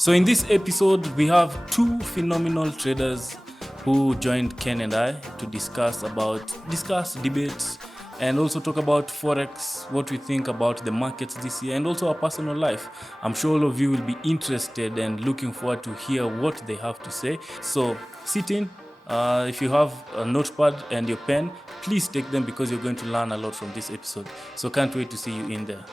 So in this episode, we have two phenomenal traders who joined Ken and I to discuss, debate, and also talk about Forex, what we think about the markets this year, and also our personal life. I'm sure all of you will be interested and looking forward to hear what they have to say. So sit in. If you have a notepad and your pen, please take them because you're going to learn a lot from this episode. So can't wait to see you in there.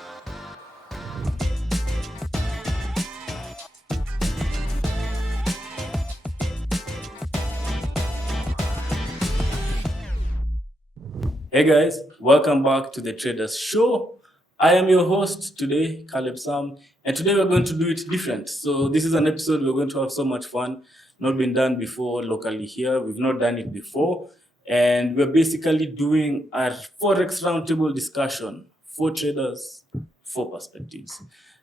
Hey guys, welcome back to the Traders Show. I am your host today, Caleb Sam, and today we're going to do it different. So this is an episode we're going to have so much fun, not been done before locally here. We've not done it before, and we're basically doing a Forex roundtable discussion. 4 traders, 4 perspectives.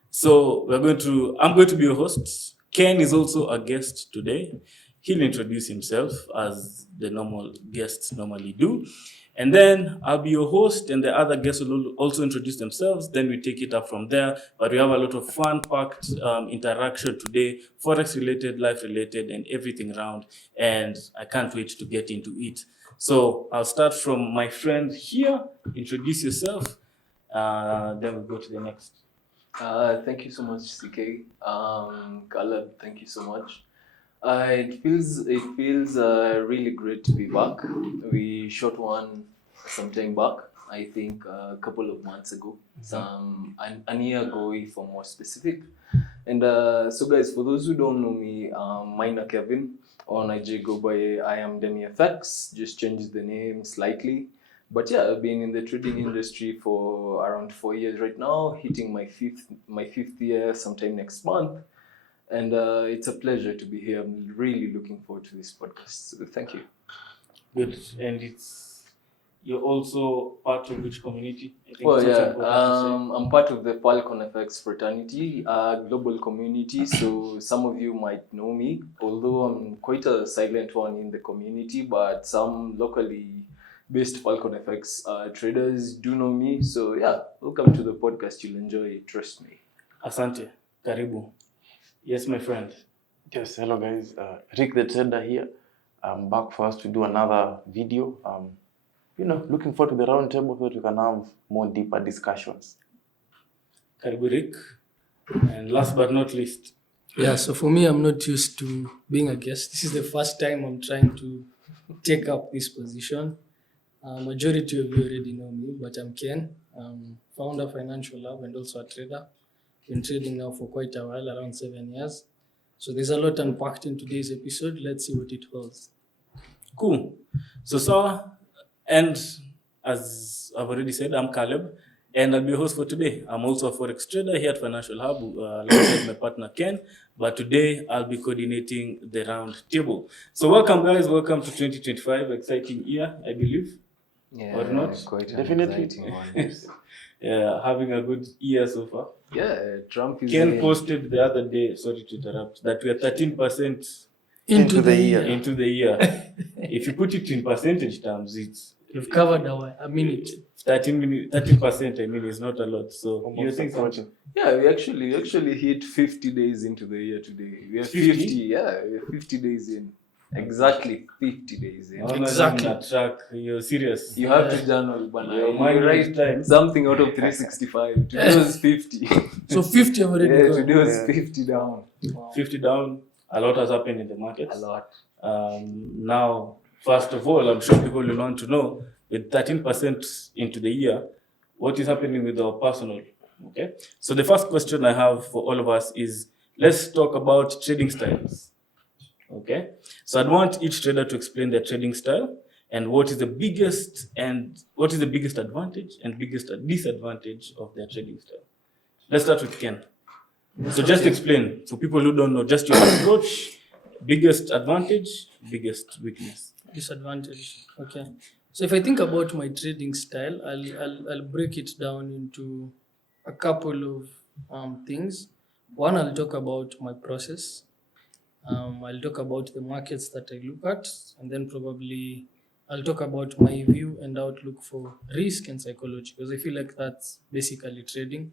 So I'm going to be your host. Ken is also a guest today. He'll introduce himself as the normal guests normally do. And then I'll be your host, and the other guests will also introduce themselves. Then we take it up from there. But we have a lot of fun-packed interaction today, Forex-related, life-related, and everything around. And I can't wait to get into it. So I'll start from my friend here. Introduce yourself. Then we'll go to the next. Thank you so much, CK. Caleb, thank you so much. It feels really great to be back. We shot one some time back, I think a couple of months ago, a year ago if I'm more specific. And so guys, for those who don't know me, mine are Kevin. On IG go by I am DemiFX, just changed the name slightly. But yeah, I've been in the trading industry for around 4 years right now, hitting my fifth year sometime next month. And it's a pleasure to be here. I'm really looking forward to this podcast. So thank you. Good. And you're also part of which community? I'm part of the Falcon FX fraternity, a global community. So some of you might know me, although I'm quite a silent one in the community, but some locally based Falcon FX traders do know me. So yeah, welcome to the podcast. You'll enjoy it, trust me. Asante. Karibu. Yes, my friend. Yes, hello guys. Rick the Trader here. I'm back for us to do another video. Looking forward to the round table so that we can have more deeper discussions. Karibu Rick. And last but not least. Yeah, so for me, I'm not used to being a guest. This is the first time I'm trying to take up this position. Majority of you already know me, but I'm Ken, founder of Financial Lab and also a trader. Been trading now for quite a while, around 7 years. So there's a lot unpacked in today's episode. Let's see what it holds. Cool. So, and as I've already said, I'm Caleb, and I'll be your host for today. I'm also a Forex trader here at Financial Hub, alongside my partner Ken. But today, I'll be coordinating the round table. So welcome, guys. Welcome to 2025. Exciting year, I believe. Yeah, or not? Quite an Definitely. exciting one. Yeah, having a good year so far. Yeah, Trump is Ken posted the other day, sorry to interrupt, that we are 13% Into the year. into the year. If you put it in percentage terms, it's We've covered a minute. 13%. I mean, it's not a lot. So you think something? Yeah, we actually hit 50 days into the year today. We are 50. Yeah, we're 50 days in. Exactly 50 days in. Exactly. Track. You're serious. You have to journal, but Your mind you write is time. something out of 365. Today was 50. So 50 already Yeah, gone. today was 50 down. Wow. 50 down. A lot has happened in the markets. A lot. Now, first of all, I'm sure people will want to know, with 13% into the year, what is happening with our personal? Okay. So the first question I have for all of us is, let's talk about trading styles. Okay. So I'd want each trader to explain their trading style and what is the biggest advantage and biggest disadvantage of their trading style. Let's start with Ken. So just explain for people who don't know, just your approach, biggest advantage, biggest weakness. Disadvantage. Okay. So if I think about my trading style, I'll break it down into a couple of things. One, I'll talk about my process. I'll talk about the markets that I look at, and then probably I'll talk about my view and outlook for risk and psychology, because I feel like that's basically trading.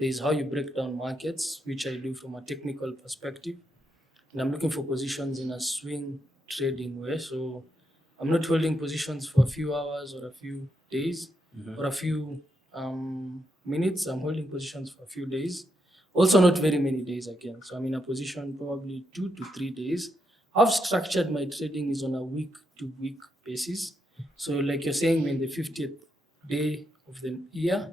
There's how you break down markets, which I do from a technical perspective. And I'm looking for positions in a swing trading way. So I'm not holding positions for a few hours or a few days or a few minutes. I'm holding positions for a few days. Also, not very many days again. So I'm in a position probably 2 to 3 days. I've structured my trading is on a week to week basis. So, like you're saying, we're in the 50th day of the year.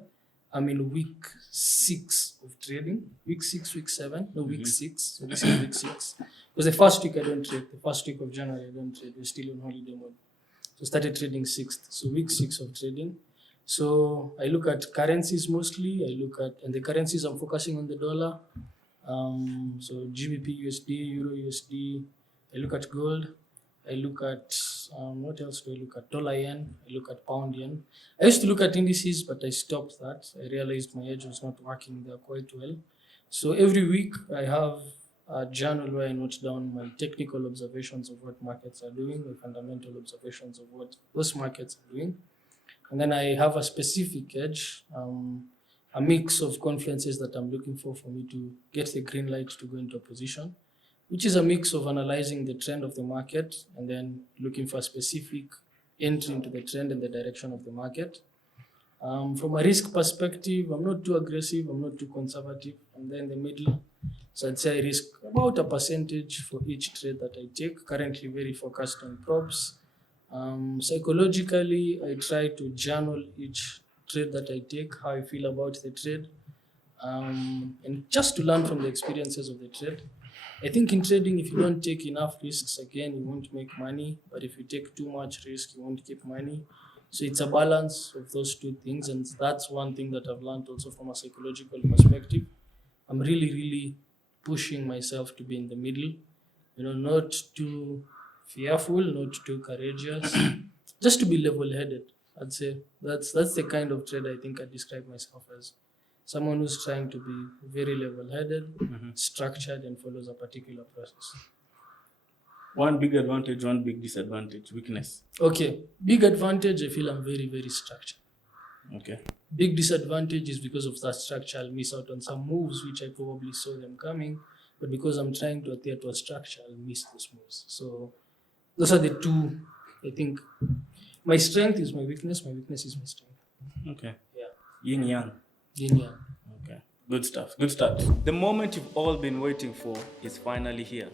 I'm in week 6 of trading. Week 6, week 7, no, week 6. So this is week 6. Because the first week I don't trade. The first week of January I don't trade. We're still on holiday mode. So started trading 6th. So week 6 of trading. So I look at currencies mostly. And the currencies I'm focusing on the dollar. So GBP USD, Euro USD. I look at gold. I look at, what else do I look at? Dollar yen. I look at pound yen. I used to look at indices, but I stopped that. I realized my edge was not working there quite well. So every week I have a journal where I note down my technical observations of what markets are doing, my fundamental observations of what those markets are doing. And then I have a specific edge, a mix of confluences that I'm looking for me to get the green light to go into a position, which is a mix of analyzing the trend of the market and then looking for a specific entry into the trend and the direction of the market. From a risk perspective, I'm not too aggressive, I'm not too conservative, I'm there in the middle. So I'd say I risk about a percentage for each trade that I take. Currently very focused on props. Psychologically, I try to journal each trade that I take, how I feel about the trade, and just to learn from the experiences of the trade. I think in trading, if you don't take enough risks, again, you won't make money. But if you take too much risk, you won't keep money. So it's a balance of those two things. And that's one thing that I've learned also from a psychological perspective. I'm really, really pushing myself to be in the middle, not too fearful, not too courageous, just to be level-headed. I'd say that's the kind of trade I think I describe myself as. Someone who's trying to be very level-headed, structured, and follows a particular process. One big advantage, one big disadvantage, weakness. Okay, big advantage, I feel I'm very, very structured. Okay. Big disadvantage is because of that structure, I'll miss out on some moves which I probably saw them coming, but because I'm trying to adhere to a structure, I'll miss those moves. So those are the two, I think. My strength is my weakness is my strength. Okay. Yeah. Yin yang. Yin yang. Okay. Good stuff. Good start. The moment you've all been waiting for is finally here.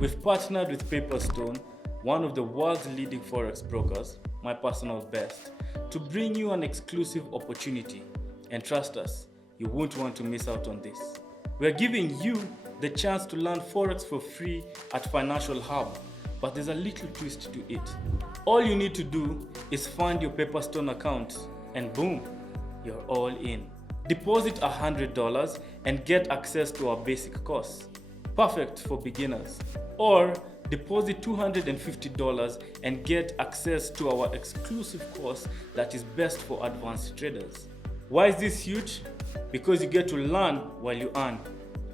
We've partnered with Pepperstone, one of the world's leading Forex brokers, my personal best, to bring you an exclusive opportunity. And trust us, you won't want to miss out on this. We're giving you the chance to learn Forex for free at Financial Hub, but there's a little twist to it. All you need to do is find your Pepperstone account and boom, you're all in. Deposit $100 and get access to our basic course. Perfect for beginners. Or deposit $250 and get access to our exclusive course that is best for advanced traders. Why is this huge? Because you get to learn while you earn.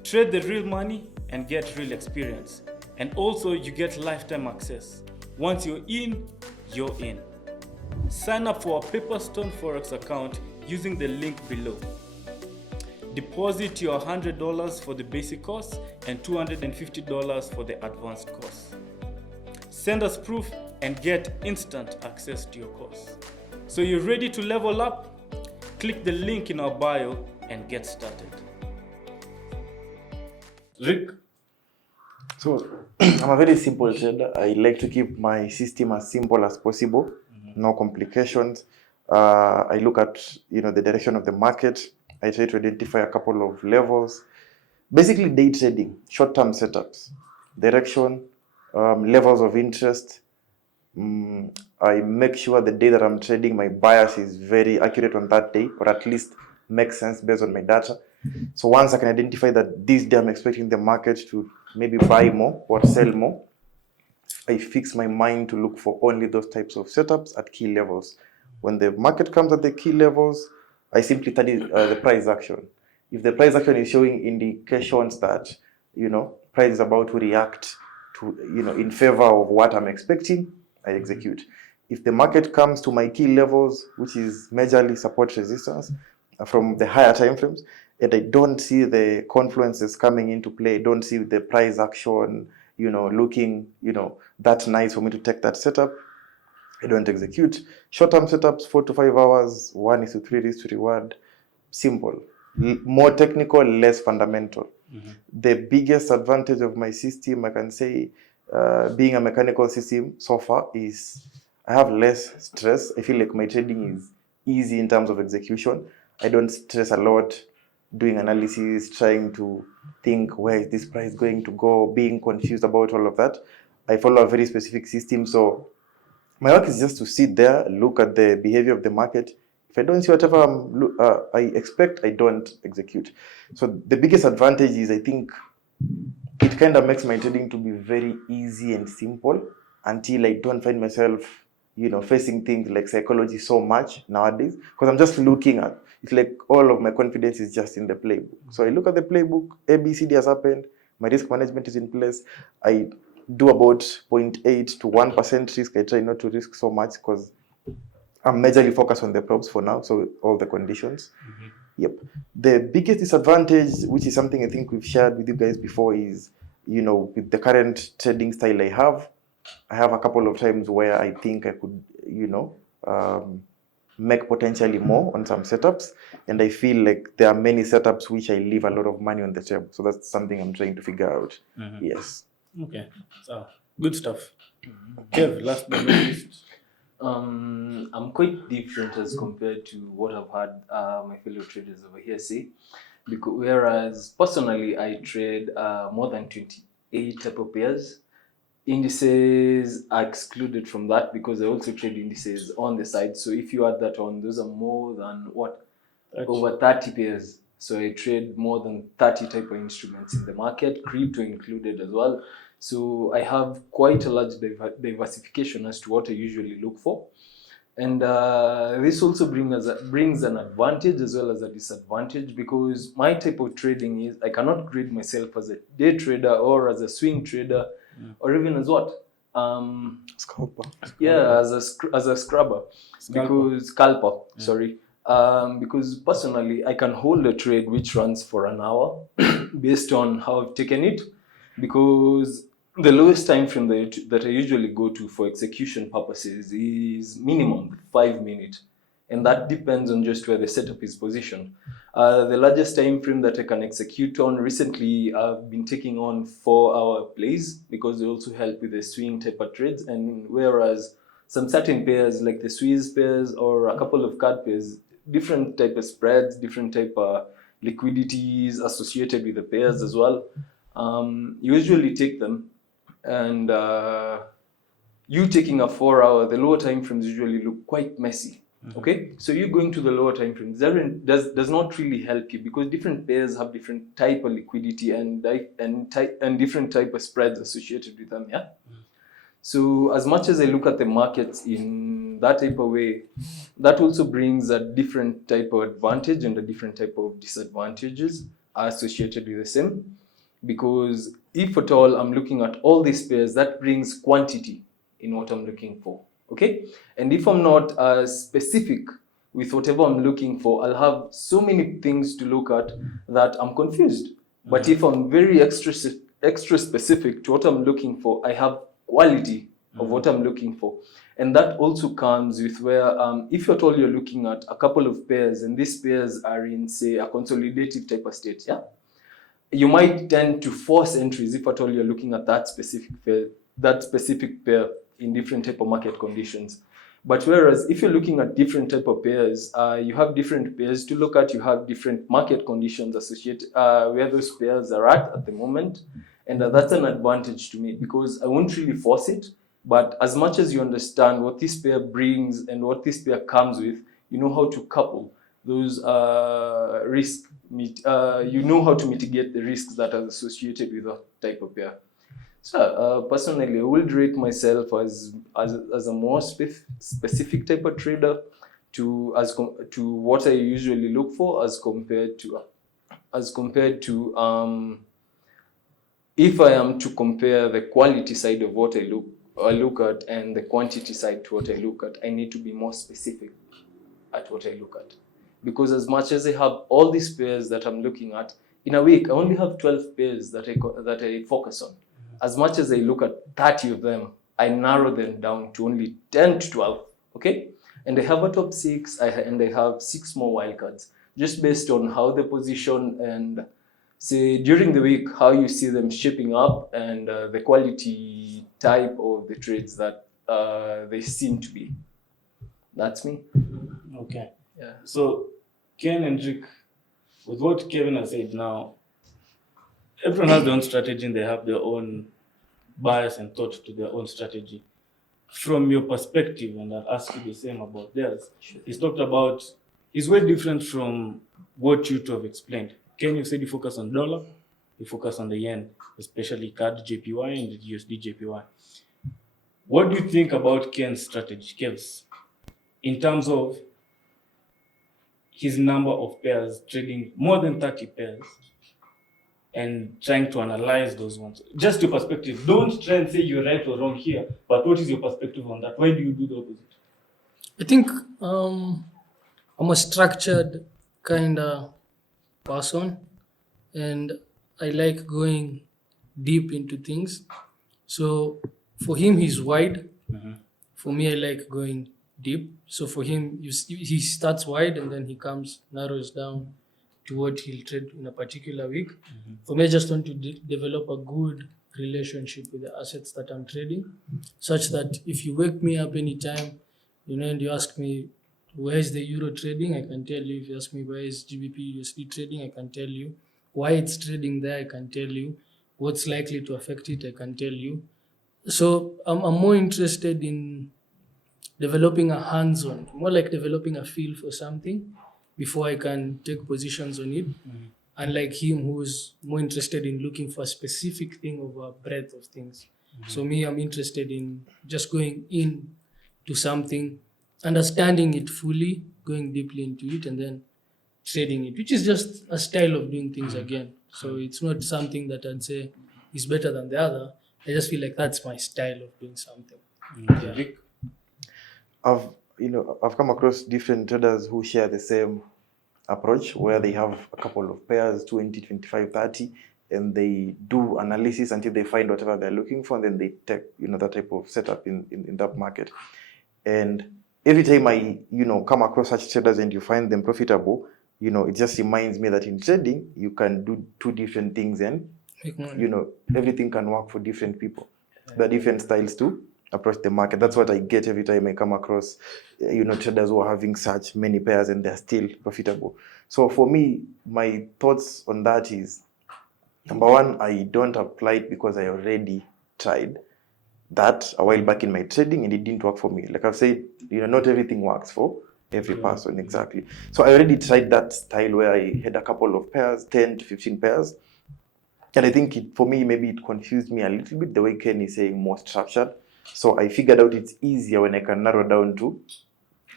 Trade the real money and get real experience. And also you get lifetime access. Once you're in, you're in. Sign up for our Pepperstone Forex account using the link below. Deposit your $100 for the basic course and $250 for the advanced course. Send us proof and get instant access to your course. So you're ready to level up? Click the link in our bio and get started. Rick? So, I'm a very simple trader. I like to keep my system as simple as possible, no complications. I look at the direction of the market. I try to identify a couple of levels. Basically, day trading, short-term setups, direction, levels of interest. I make sure the day that I'm trading, my bias is very accurate on that day, or at least makes sense based on my data. So once I can identify that this day I'm expecting the market to maybe buy more or sell more, I fix my mind to look for only those types of setups at key levels. When the market comes at the key levels, I simply study the price action. If the price action is showing indications that, price is about to react to, in favor of what I'm expecting, I execute. If the market comes to my key levels, which is majorly support resistance from the higher time frames, and I don't see the confluences coming into play, don't see the price action, looking, that nice for me to take that setup, I don't execute. Short-term setups, 4 to 5 hours, 1:3 risk to reward, simple. More technical, less fundamental. The biggest advantage of my system, I can say, being a mechanical system so far, is I have less stress. I feel like my trading is easy in terms of execution. I don't stress a lot doing analysis, trying to think where is this price going to go, being confused about all of that. I follow a very specific system, so my work is just to sit there, look at the behavior of the market. If I don't see whatever I expect, I don't execute. So the biggest advantage is, I think, it kind of makes my trading to be very easy and simple until I don't find myself, facing things like psychology so much nowadays, because I'm just looking at, it's like all of my confidence is just in the playbook. So I look at the playbook, ABCD has happened, my risk management is in place. I do about 0.8 to 1% risk. I try not to risk so much because I'm majorly focused on the props for now, so all the conditions. Yep. The biggest disadvantage, which is something I think we've shared with you guys before, is, with the current trading style I have a couple of times where I think I could, make potentially more on some setups, and I feel like there are many setups which I leave a lot of money on the table. So that's something I'm trying to figure out. Yes. Okay, so good stuff. Kev, last but not least. I'm quite different as compared to what I've had my fellow traders over here say, because whereas personally I trade more than 28 type of pairs. Indices are excluded from that because I also trade indices on the side. So if you add that on, those are more than over 30 pairs. So I trade more than 30 type of instruments in the market, crypto included as well. So I have quite a large diversification as to what I usually look for. And this also brings an advantage as well as a disadvantage, because my type of trading is I cannot grade myself as a day trader or as a swing trader, or even as what? Scalper. Yeah, as a scrubber. Because scalper, sorry. Because personally I can hold a trade which runs for an hour based on how I've taken it, because the lowest time frame that I usually go to for execution purposes is minimum 5 minutes, and that depends on just where the setup is positioned. The largest time frame that I can execute on, recently I've been taking on 4-hour plays because they also help with the swing type of trades, and whereas some certain pairs like the Swiss pairs or a couple of card pairs, different type of spreads, different type of liquidities associated with the pairs as well. You usually take them, and you taking a 4-hour, the lower time frames usually look quite messy. Okay, so you going to the lower time frames does not really help you, because different pairs have different type of liquidity and different type of spreads associated with them. Yeah. So as much as I look at the markets in that type of way, that also brings a different type of advantage and a different type of disadvantages associated with the same. Because if at all I'm looking at all these pairs, that brings quantity in what I'm looking for. Okay, and if I'm not specific with whatever I'm looking for, I'll have so many things to look at that I'm confused. But if I'm very extra specific to what I'm looking for, I have quality of what I'm looking for. And that also comes with where if at all you're looking at a couple of pairs and these pairs are in, say, a consolidative type of state, yeah, you might tend to force entries if at all you're looking at that specific pair in different type of market conditions. But whereas if you're looking at different type of pairs, you have different pairs to look at, you have different market conditions associated where those pairs are at the moment. And that's an advantage to me, because I won't really force it. But as much as you understand what this pair brings and what this pair comes with, you know how to couple those risks. You know how to mitigate the risks that are associated with that type of pair. So personally, I would rate myself as a more specific type of trader to what I usually look for, as compared to if I am to compare the quality side of what I look at and the quantity side to what I look at, I need to be more specific at what I look at. because as much as I have all these pairs that I'm looking at, in a week I only have 12 pairs that I focus on. As much as I look at 30 of them, I narrow them down to only 10 to 12, okay? And I have a top 6, and I have 6 more wildcards, just based on how they position and say during the week how you see them shaping up and the quality type of the trades that they seem to be. That's me. Okay. Yeah. So, Ken and Rick, with what Kevin has said now, everyone has their own strategy and they have their own bias and thought to their own strategy. From your perspective, and I'll ask you the same about theirs, he's talked about, he's way different from what you two have explained. Ken, you said you focus on dollar, you focus on the yen, especially CAD JPY and the USD JPY. What do you think about Ken's strategy, Kev's, in terms of his number of pairs, trading more than 30 pairs, and trying to analyze those ones? Just your perspective. Don't try and say you're right or wrong here, but what is your perspective on that? Why do you do the opposite? I think I'm a structured kind of person, and I like going deep into things. So for him, he's wide. For me, I like going deep. So for him, he starts wide and then he narrows down to what he'll trade in a particular week. For me, I just want to develop a good relationship with the assets that I'm trading, such that if you wake me up anytime, and you ask me, where is the euro trading? I can tell you. If you ask me, where is GBP USD trading? I can tell you. Why it's trading there? I can tell you. What's likely to affect it? I can tell you. So I'm more interested in developing a hands-on, more like developing a feel for something before I can take positions on it. Unlike him, who's more interested in looking for a specific thing over a breadth of things. So me, I'm interested in just going in to something, understanding it fully, going deeply into it, and then trading it, which is just a style of doing things again. So it's not something that I'd say is better than the other. I just feel like that's my style of doing something. Rick? I've come across different traders who share the same approach, where they have a couple of pairs, 20, 25, 30, and they do analysis until they find whatever they're looking for, and then they take that type of setup in that market. And every time I come across such traders and you find them profitable, it just reminds me that in trading you can do two different things, and everything can work for different people. There are different styles to approach the market. That's what I get every time I come across traders who are having such many pairs and they're still profitable. So for me, my thoughts on that is, number one, I don't apply it because I already tried that a while back in my trading and it didn't work for me. Like I've said, not everything works for every person, exactly. So I already tried that style where I had a couple of pairs, 10 to 15 pairs. And I think for me, maybe it confused me a little bit, the way Ken is saying more structured. So I figured out it's easier when I can narrow down to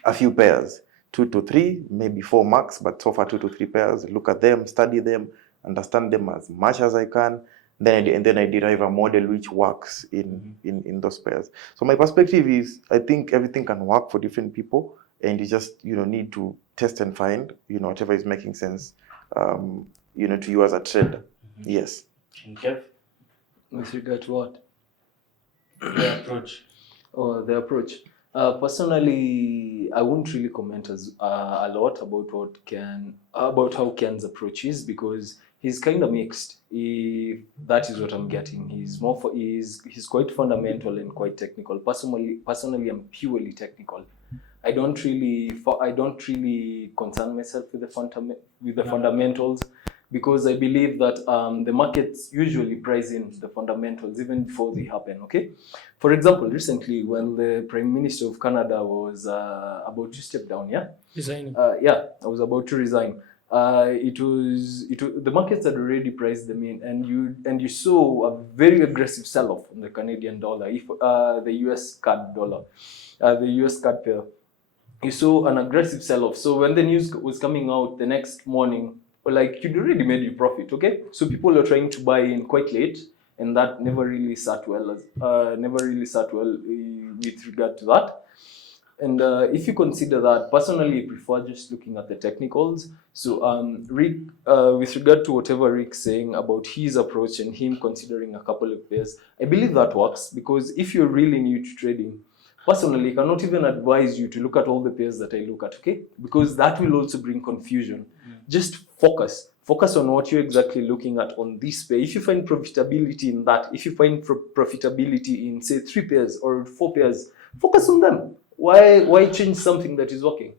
a few pairs, 2 to 3, maybe 4 max, but so far 2 to 3 pairs, look at them, study them, understand them as much as I can. And then I derive a model which works in those pairs. So my perspective is, I think everything can work for different people, and you just need to test and find whatever is making sense to you as a trader. Yes. And Kev? With regard to what? The approach. Oh, the approach. Personally, I won't really comment a lot about how Ken's approach is, because he's kind of mixed. That is what I'm getting. He's quite fundamental and quite technical. Personally, I'm purely technical. I don't really concern myself with the fundamentals, because I believe that the markets usually price in the fundamentals even before they happen. Okay, for example, recently when the Prime Minister of Canada was about to step down, Resigning. I was about to resign. The markets had already priced them in, and you saw a very aggressive sell-off on the Canadian dollar, the US CAD dollar, the US CAD pair. You saw an aggressive sell-off. So when the news was coming out the next morning, like, you'd already made your profit, okay? So people are trying to buy in quite late, and that never really sat well with regard to that. And if you consider that, personally, I prefer just looking at the technicals. So Rick, with regard to whatever Rick's saying about his approach and him considering a couple of pairs, I believe that works, because if you're really new to trading, personally, I cannot even advise you to look at all the pairs that I look at, okay? Because that will also bring confusion. Just focus. Focus on what you're exactly looking at on this pair. If you find profitability in that, if you find profitability in, say, 3 pairs or 4 pairs, focus on them. Why change something that is working?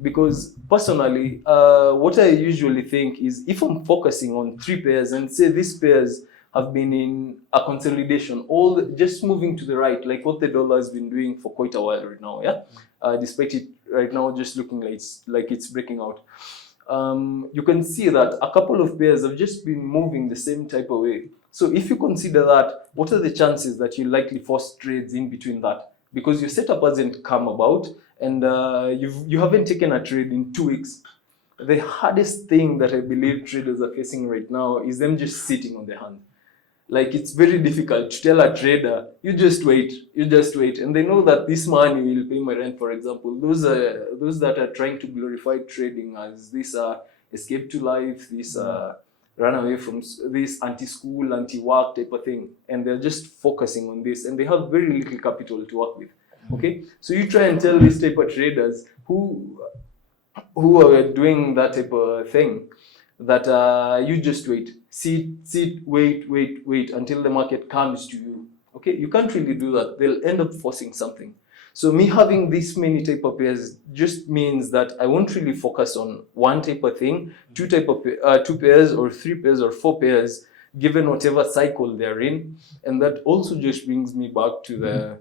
Because personally, what I usually think is, if I'm focusing on 3 pairs and say these pairs have been in a consolidation, just moving to the right, like what the dollar has been doing for quite a while right now, yeah? Despite it right now just looking like it's breaking out. You can see that a couple of pairs have just been moving the same type of way. So if you consider that, what are the chances that you likely force trades in between that? Because your setup hasn't come about, and you haven't taken a trade in 2 weeks. The hardest thing that I believe traders are facing right now is them just sitting on their hand. Like, it's very difficult to tell a trader, you just wait, and they know that this money will pay my rent, for example. Those that are trying to glorify trading as this escape to life, this run away from this anti-school, anti-work type of thing, and they're just focusing on this, and they have very little capital to work with. Okay, so you try and tell these type of traders who are doing that type of thing that you just wait, wait until the market comes to you. Okay, you can't really do that. They'll end up forcing something. So me having this many type of pairs just means that I won't really focus on one type of thing, 2 pairs or 3 pairs or 4 pairs, given whatever cycle they're in. And that also just brings me back to the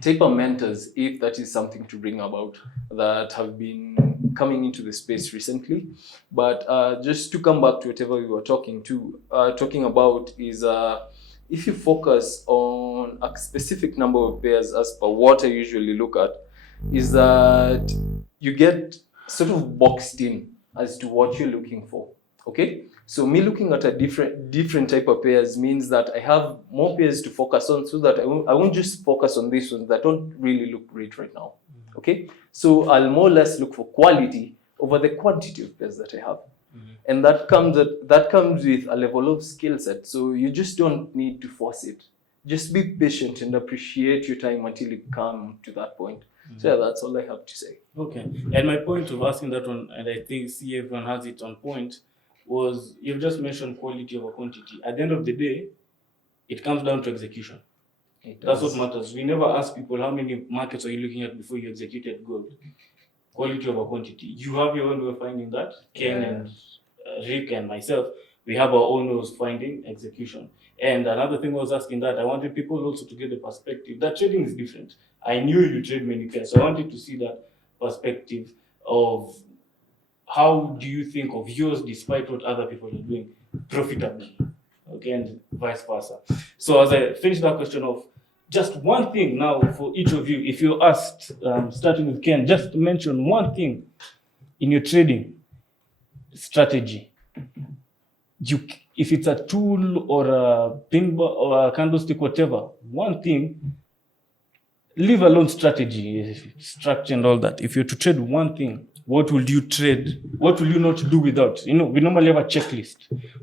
type of mentors, if that is something to bring about, that have been coming into the space recently. But just to come back to whatever we were talking about is if you focus on a specific number of pairs, as per what I usually look at, is that you get sort of boxed in as to what you're looking for. Okay, so me looking at a different type of pairs means that I have more pairs to focus on, so that I won't just focus on these ones that don't really look great right now. Okay, so I'll more or less look for quality over the quantity of pairs that I have. And that comes with a level of skill set. So you just don't need to force it. Just be patient and appreciate your time until you come to that point. So yeah, that's all I have to say. Okay. And my point of asking that one, and I think see everyone has it on point, was you've just mentioned quality over quantity. At the end of the day, it comes down to execution. That's what matters. We never ask people how many markets are you looking at before you executed gold. Quality over quantity. You have your own way of finding that. Ken and Rick and myself, we have our own way of finding execution. And another thing I was asking that, I wanted people also to get the perspective that trading is different. I knew you trade many pairs, so I wanted to see that perspective of how do you think of yours despite what other people are doing profitably, okay, and vice versa. So as I finish that question off, just one thing now for each of you, if you're asked, starting with Ken, just mention one thing in your trading strategy. If it's a tool or a pin or a candlestick, whatever, one thing, leave alone strategy, structure and all that. If you're to trade one thing, what will you trade? What will you not do without? You know, we normally have a checklist.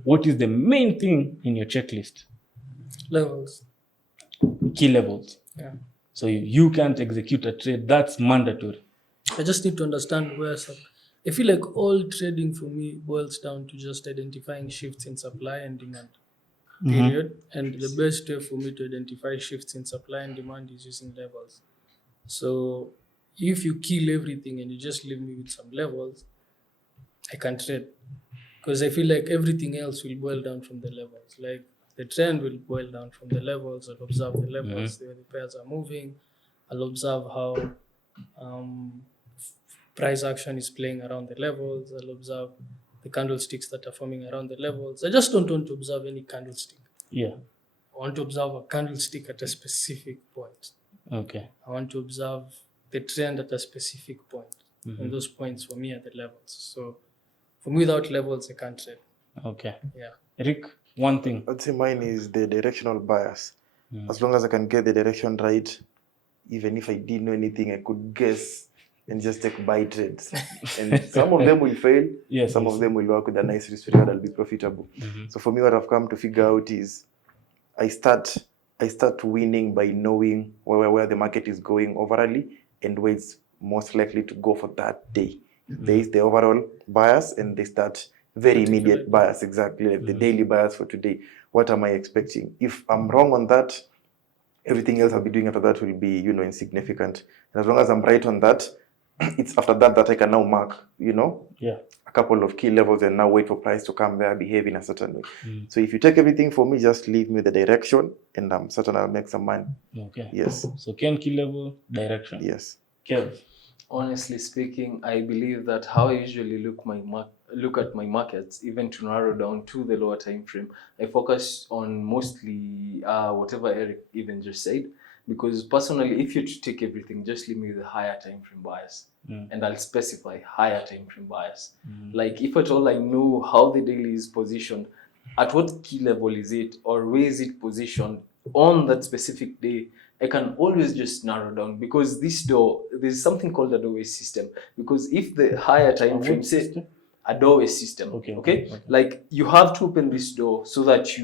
What is the main thing in your checklist? Levels. Key levels. Yeah. So you can't execute a trade. That's mandatory. I just need to understand where I feel like all trading for me boils down to just identifying shifts in supply and demand. Period. And the best way for me to identify shifts in supply and demand is using levels. So if you kill everything and you just leave me with some levels, I can trade. Because I feel like everything else will boil down from the levels. Like the trend will boil down from the levels. I'll observe the levels, the way the pairs are moving. I'll observe how price action is playing around the levels. I'll observe the candlesticks that are forming around the levels. I just don't want to observe any candlestick. Yeah. I want to observe a candlestick at a specific point. Okay. I want to observe the trend at a specific point. And those points for me are the levels. So for me, without levels, I can't trade. Okay. Yeah. Rick, one thing. I'd say mine is the directional bias. As long as I can get the direction right, even if I didn't know anything, I could guess and just take buy trades. And some of them will fail, Yes, some yes. of them will work with a nice risk reward, I'll be profitable. So for me, what I've come to figure out is I start winning by knowing where the market is going overall and where it's most likely to go for that day. There is the overall bias and they start very immediate bias, exactly like the daily bias for today. What am I expecting? If I'm wrong on that, everything else I'll be doing after that will be, insignificant. And as long as I'm right on that, it's after that I can now mark, Yeah. a couple of key levels and now wait for price to come there, behave in a certain way. So if you take everything for me, just leave me the direction and I'm certain I'll make some money. Okay. Yes. So Ken, key level, direction. Yes. Kev. Honestly speaking, I believe that how I usually look at my markets, even to narrow down to the lower time frame, I focus on mostly whatever Eric even just said. Because personally, if you to take everything, just leave me the higher time frame bias, and I'll specify higher time frame bias. Like if at all I know how the daily is positioned, at what key level is it, or where is it positioned on that specific day, I can always just narrow down, because this door, there's something called a doorway system. Because if the higher time frame, say a doorway system, okay, like you have to open this door so that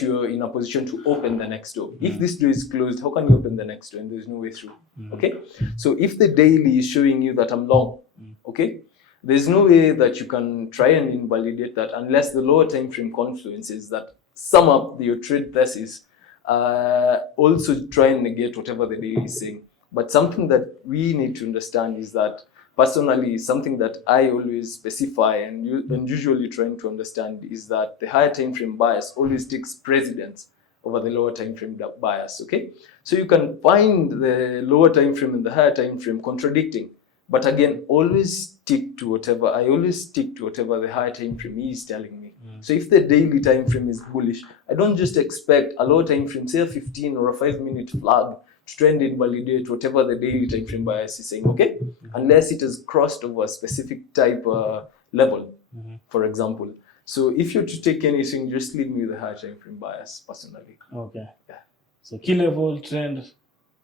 you're in a position to open the next door. If this door is closed, how can you open the next door and there's no way through? Okay, so if the daily is showing you that I'm long, okay, there's no way that you can try and invalidate that unless the lower time frame confluences that sum up your trade thesis, also try and negate whatever the daily is saying. But something that we need to understand is that, personally, something that I always specify and usually trying to understand is that the higher time frame bias always takes precedence over the lower time frame bias. Okay, so you can find the lower time frame and the higher time frame contradicting, but again, always stick to whatever the higher time frame is telling me. So if the daily time frame is bullish, I don't just expect a lower time frame, say a 15 or a 5-minute flag, to try and invalidate whatever the daily time frame bias is saying, okay? Unless it has crossed over a specific type level, for example. So if you're to take anything, just leave me with the higher time frame bias, personally. Okay. Yeah. So key level, trend,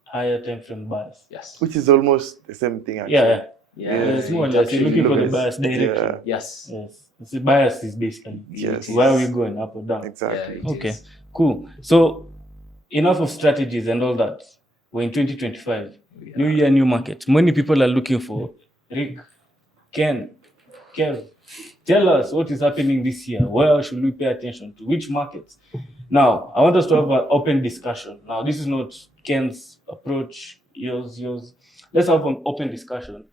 higher time frame bias. Yes. Which is almost the same thing, actually. Yeah. Yeah. It's more or it less you're actually looking for the looks- bias direction. Yeah, Yes. Yes. The bias is basically Yes. where are we going, up or down? exactly. Yeah, it Okay, is. cool. So enough of strategies and all that. We're in 2025. Yeah. New year, new market. Many people are looking for Rick, Ken, Kev. Tell us what is happening this year. Where should we pay attention to? Which markets? Now, I want us to have an open discussion. Now, this is not Ken's approach, yours. Let's have an open discussion.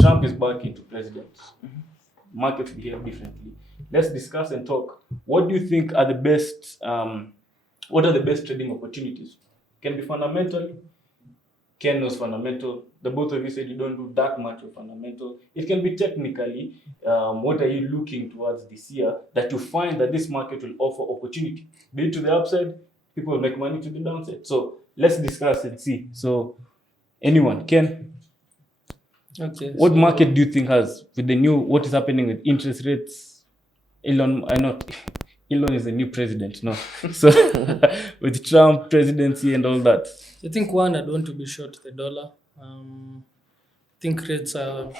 Trump is back into president. Markets behave differently. Let's discuss and talk. What do you think are the best? What are the best trading opportunities? Can be fundamental. Ken knows fundamental. The both of you said you don't do that much of fundamental. It can be technically. What are you looking towards this year that you find that this market will offer opportunity? Be it to the upside, people will make money to the downside. So let's discuss and see. So anyone, Ken? Okay. What so- market do you think has, with the new, what is happening with interest rates? Elon is the new president, no? So with Trump presidency and all that. I think one, I'd want to be short the dollar. I think rates are,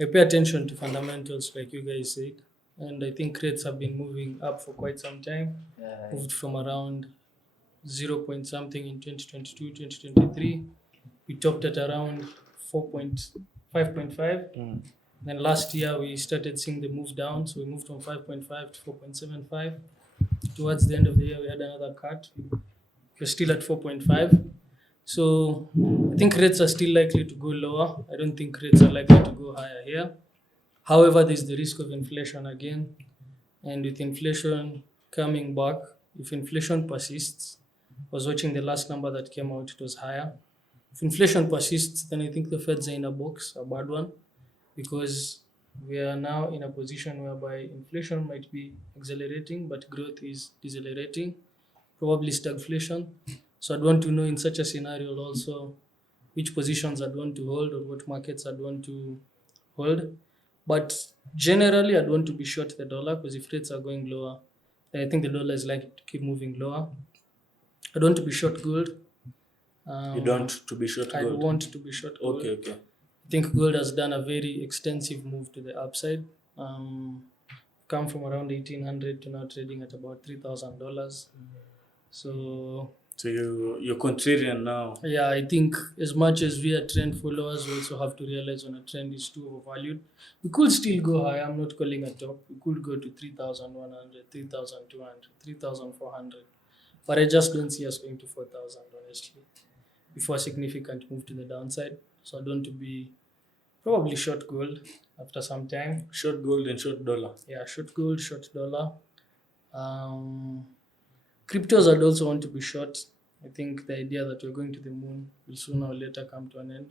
I pay attention to fundamentals like you guys said. And I think rates have been moving up for quite some time. Moved from around 0 point something in 2022, 2023. We topped at around 5.5. Then last year we started seeing the move down. So we moved from 5.5 to 4.75. Towards the end of the year, we had another cut. We're still at 4.5. So I think rates are still likely to go lower. I don't think rates are likely to go higher here. However, there's the risk of inflation again. And with inflation coming back, if inflation persists, I was watching the last number that came out, it was higher. If inflation persists, then I think the Feds are in a box, a bad one, because we are now in a position whereby inflation might be accelerating, but growth is decelerating, probably stagflation. So I'd want to know in such a scenario also which positions I'd want to hold or what markets I'd want to hold. But generally, I'd want to be short the dollar because if rates are going lower, then I think the dollar is likely to keep moving lower. I'd want to be short gold. You don't to be short I gold? want to be short gold. Okay. I think gold has done a very extensive move to the upside. Come from around 1800 to now trading at about $3,000. So So you're contrarian now. yeah, I think as much as we are trend followers, we also have to realize when a trend is too overvalued. We could still go high. I'm not calling a top. We could go to 3,100, 3,200, 3,400. But I just don't see us going to 4,000, honestly, before a significant move to the downside. So I don't to be probably short gold after some time. Short gold and short dollar. Yeah, short gold, short dollar. Cryptos I'd also want to be short. I think the idea that we're going to the moon will sooner or later come to an end.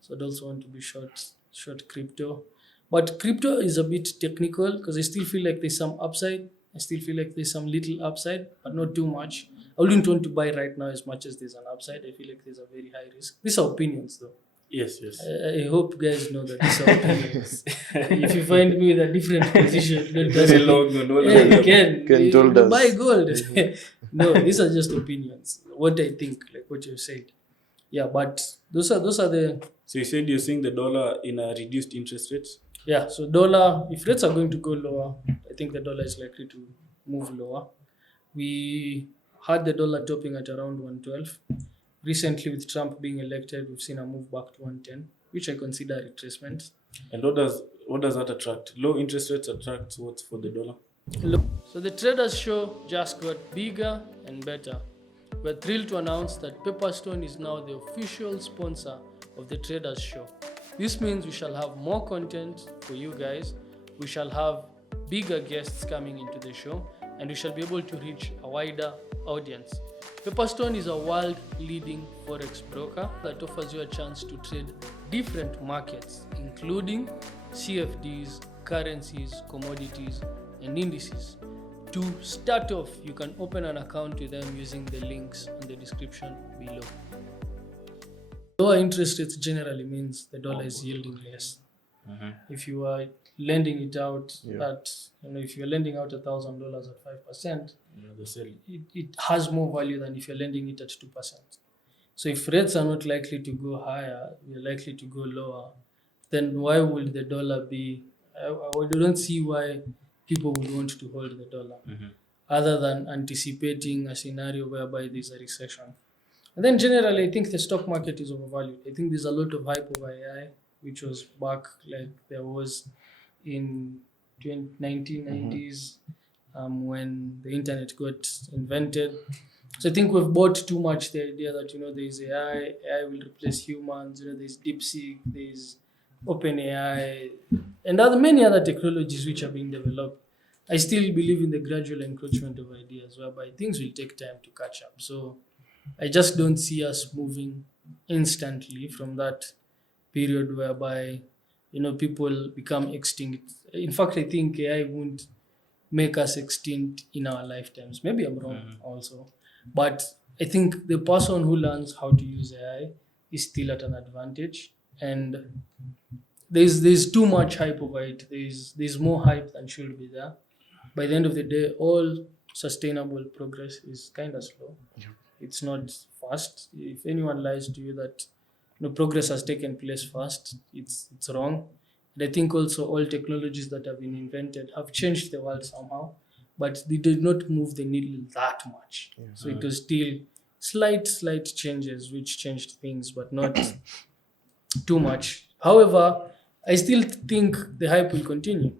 So I'd also want to be short crypto. But crypto is a bit technical because I still feel like there's some upside. I still feel like there's some little upside, but not too much. I wouldn't want to buy right now as much as there's an upside. I feel like there's a very high risk. These are opinions though. Yes. I hope guys know that these are opinions. If you find me with a different position, don't tell Very me, long and all hey, of them. Ken told you us. buy gold. No, these are just opinions. What I think, like what you said. Yeah, but those are the So you said you're seeing the dollar in a reduced interest rates? yeah. So dollar, if rates are going to go lower, I think the dollar is likely to move lower. We had the dollar topping at around 112. Recently, with Trump being elected, we've seen a move back to 110, which I consider a retracement. And what does that attract? Low interest rates attract what for the dollar? So the traders show just got bigger and better. We're thrilled to announce that Pepperstone is now the official sponsor of the traders show. This means we shall have more content for you guys. We shall have bigger guests coming into the show, and we shall be able to reach a wider audience. Pepperstone is a world-leading Forex broker that offers you a chance to trade different markets, including CFDs, currencies, commodities, and indices. To start off, you can open an account with them using the links in the description below. Lower interest rates generally means the dollar is yielding less. If you are lending it out at, if you're lending out $1,000 at 5%, it has more value than if you're lending it at 2%. So if rates are not likely to go higher, they're likely to go lower, then why would the dollar be? I don't see why people would want to hold the dollar, other than anticipating a scenario whereby there's a recession. And then generally, I think the stock market is overvalued. I think there's a lot of hype over AI, which was back like there was in 1990s when the internet got invented. So I think we've bought too much the idea that, there's AI will replace humans, there's DeepSeek, there's OpenAI, and many other technologies which are being developed. I still believe in the gradual encroachment of ideas whereby things will take time to catch up. So I just don't see us moving instantly from that period whereby, people become extinct. In fact, I think AI won't make us extinct in our lifetimes. Maybe I'm wrong also. But I think the person who learns how to use AI is still at an advantage. And there's too much hype over it. There's more hype than should be there. By the end of the day, all sustainable progress is kind of slow. It's not fast. If anyone lies to you that progress has taken place fast, it's wrong. And I think also all technologies that have been invented have changed the world somehow, but they did not move the needle that much. So it was still slight changes which changed things, but not too much. However, I still think the hype will continue.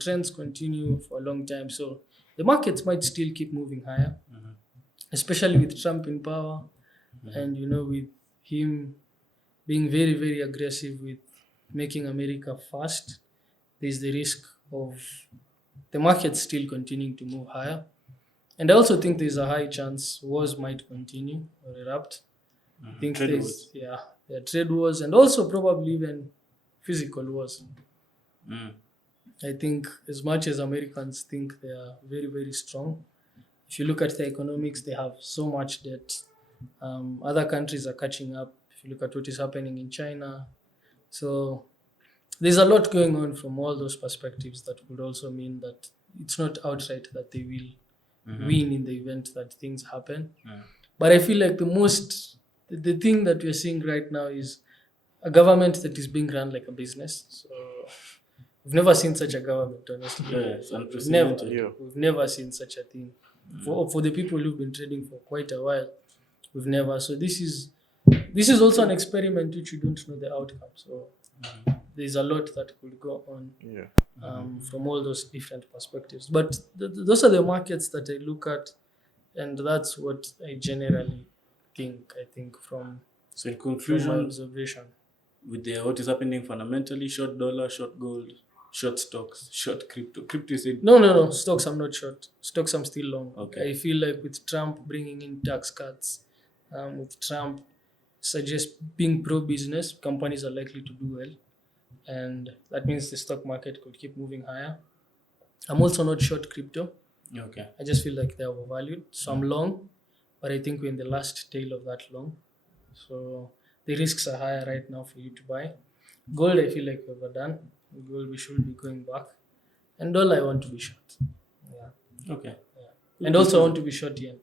Trends continue for a long time. So the markets might still keep moving higher, especially with Trump in power and, with him being very, very aggressive with making America fast. There's the risk of the market still continuing to move higher. And I also think there's a high chance wars might continue or erupt. I think there are trade wars and also probably even physical wars. I think as much as Americans think they are very, very strong, if you look at the economics, they have so much debt. Other countries are catching up. If you look at what is happening in China. So there's a lot going on from all those perspectives that would also mean that it's not outright that they will win in the event that things happen. But I feel like the most the thing that we're seeing right now is a government that is being run like a business. So we've never seen such a government, honestly. Yes, Never. unprecedented. Yeah. We've never seen such a thing. For the people who've been trading for quite a while, we've never. So this is also an experiment which we don't know the outcome. So there's a lot that could go on Yeah. from all those different perspectives. But those are the markets that I look at, and that's what I generally think. I think from So in my conclusion, observation. with what is happening fundamentally, short dollar, short gold, short stocks, short crypto. Crypto is it? No. Stocks I'm not short. Stocks I'm still long. Okay. I feel like with Trump bringing in tax cuts, with Trump suggest being pro-business, companies are likely to do well, and that means the stock market could keep moving higher. I'm also not short crypto. Okay. I just feel like they're overvalued, so I'm long, but I think we're in the last tail of that long. So the risks are higher right now for you to buy. Gold, I feel like we're overdone. Gold, we should be going back. And dollar, I want to be short. Yeah. Okay. And also, I want to be short yen.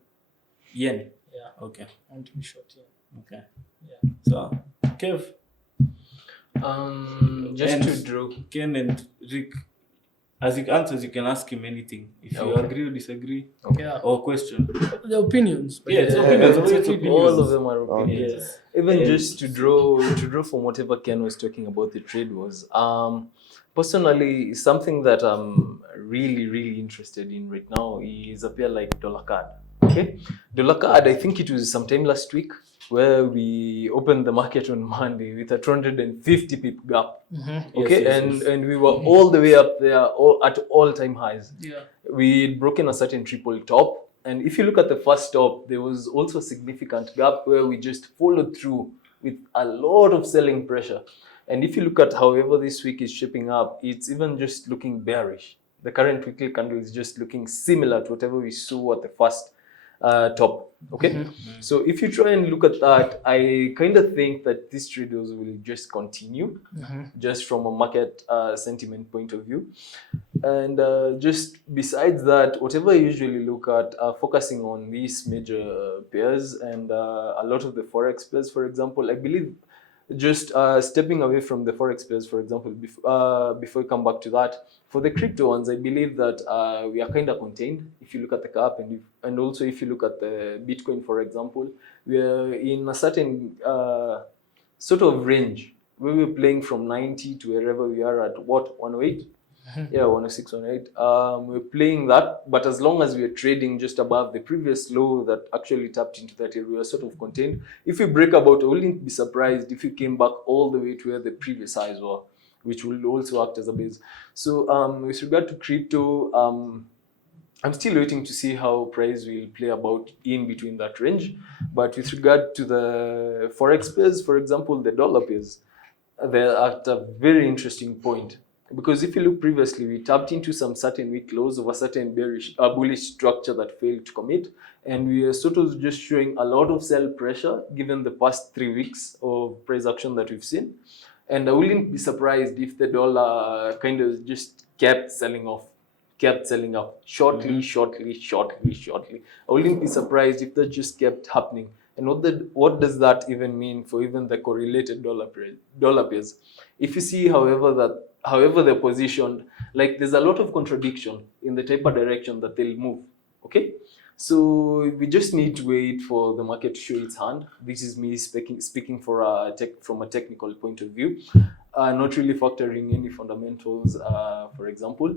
Yen. Yeah, Okay. I want to be short yen. Okay. Yeah. So, Kev, Just And- to draw. Ken, and Rick, as he answers, you can ask him anything. If you Okay. agree or disagree, Yeah. or question. The opinions. but Yes, yeah. opinions. It's It's okay. opinions. All of them are opinions. Yes. Even And- just to draw from whatever Ken was talking about the trade was personally something that I'm really interested in right now is a pair like dollar card. Okay, dollar card. I think it was sometime last week where we opened the market on Monday with a 250 pip gap. Mhm. Okay, Yes. and we were all the way up there, at all-time highs. Yeah. We'd broken a certain triple top, and if you look at the first top, there was also a significant gap where we just followed through with a lot of selling pressure. And if you look at however this week is shaping up, it's even just looking bearish. The current weekly candle is just looking similar to whatever we saw at the first top. Okay, so if you try and look at that, I kind of think that these traders will just continue, just from a market sentiment point of view. And just besides that, whatever I usually look at, focusing on these major pairs and a lot of the Forex pairs, for example, I believe just stepping away from the Forex pairs, for example, before we come back to that, for the crypto ones, I believe that we are kind of contained. If you look at the cap and also if you look at the Bitcoin, for example, we are in a certain sort of range where we're playing from 90 to wherever we are at, what, 108? Yeah, 106, 108. We're playing that, but as long as we're trading just above the previous low that actually tapped into that area, we are sort of contained. If we break about, I wouldn't be surprised if we came back all the way to where the previous highs were, which will also act as a base. So with regard to crypto, I'm still waiting to see how price will play about in between that range. But with regard to the Forex pairs, for example, the dollar pairs, they're at a very interesting point. Because if you look previously, we tapped into some certain weak lows of a certain bullish structure that failed to commit. And we are sort of just showing a lot of sell pressure given the past 3 weeks of price action that we've seen. And I wouldn't be surprised if the dollar kind of just kept selling off, kept selling up shortly. I wouldn't be surprised if that just kept happening. And what does that even mean for even the correlated dollar pairs? If you see, however they're positioned, like there's a lot of contradiction in the type of direction that they'll move. Okay, so we just need to wait for the market to show its hand. This is me speaking from a technical point of view, not really factoring any fundamentals. For example,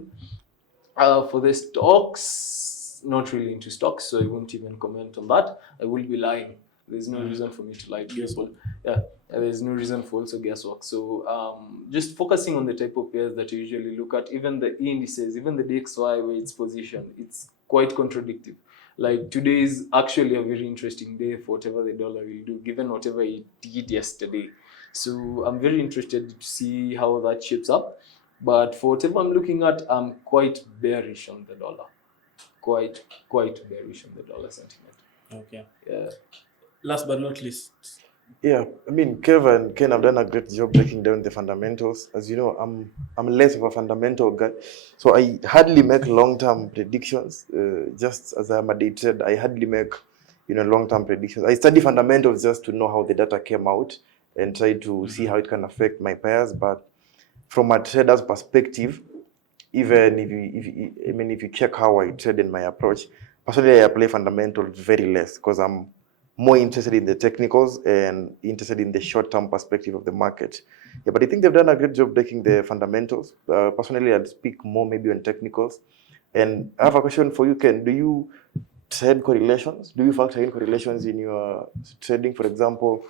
for the stocks, not really into stocks, so I won't even comment on that. I will be lying. There's no reason for me to lie to people. Yeah, there's no reason for also guesswork. So just focusing on the type of pairs that you usually look at, even the indices, even the DXY where it's positioned, it's quite contradictory. Like today is actually a very interesting day for whatever the dollar will do, given whatever it did yesterday. So I'm very interested to see how that shapes up. But for whatever I'm looking at, I'm quite bearish on the dollar. Quite bearish on the dollar sentiment. Okay. Yeah. Last but not least, Yeah, I mean, Kev and Ken have done a great job breaking down the fundamentals. As you know, I'm less of a fundamental guy, so I hardly make long-term predictions. Just as I'm a day trader, I hardly make long-term predictions. I study fundamentals just to know how the data came out and try to see how it can affect my pairs. But from a trader's perspective, even if you check how I trade in my approach, personally I apply fundamentals very less because I'm more interested in the technicals and interested in the short-term perspective of the market. Yeah, but I think they've done a great job breaking the fundamentals. Personally, I'd speak more maybe on technicals. And I have a question for you, Ken. Do you trade correlations? Do you factor in correlations in your trading? For example,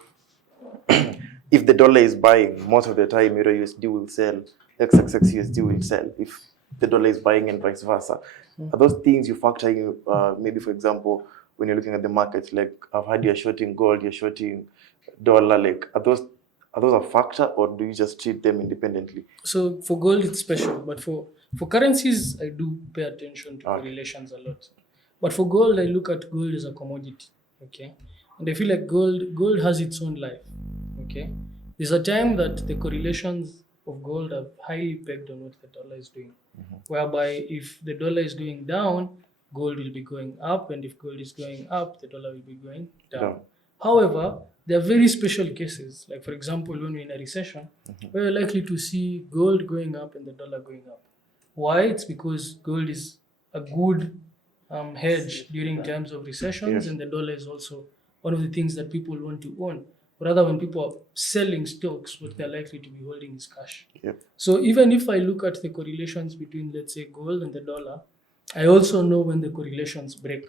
if the dollar is buying, most of the time Euro USD will sell, XXX USD will sell. If the dollar is buying and vice versa, are those things you factor in? Maybe, for example, when you're looking at the markets, like I've heard you're shorting gold, you're shorting dollar. Like, are those a factor, or do you just treat them independently? So for gold, it's special, but for currencies, I do pay attention to correlations a lot. But for gold, I look at gold as a commodity, okay? And I feel like gold has its own life, okay? There's a time that the correlations of gold are highly pegged on what the dollar is doing, whereby if the dollar is going down, gold will be going up, and if gold is going up, the dollar will be going down. However, there are very special cases, like for example, when we're in a recession, we're likely to see gold going up and the dollar going up. Why? It's because gold is a good hedge during times of recessions, and the dollar is also one of the things that people want to own. Rather, when people are selling stocks, what they're likely to be holding is cash. So even if I look at the correlations between, let's say, gold and the dollar, I also know when the correlations break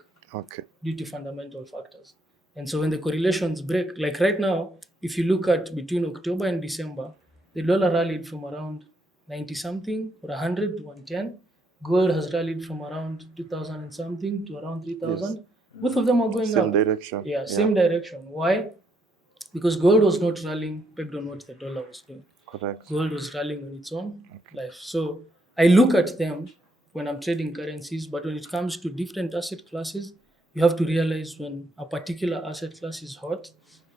due to fundamental factors. And so when the correlations break, like right now, if you look at between October and December, the dollar rallied from around 90 something or 100 to 110. Gold has rallied from around 2000 and something to around 3000. Both of them are going up. Same direction. Yeah, same direction. Why? Because gold was not rallying pegged on what the dollar was doing. Correct. Gold was rallying on its own life. So I look at them when I'm trading currencies, but when it comes to different asset classes, you have to realize when a particular asset class is hot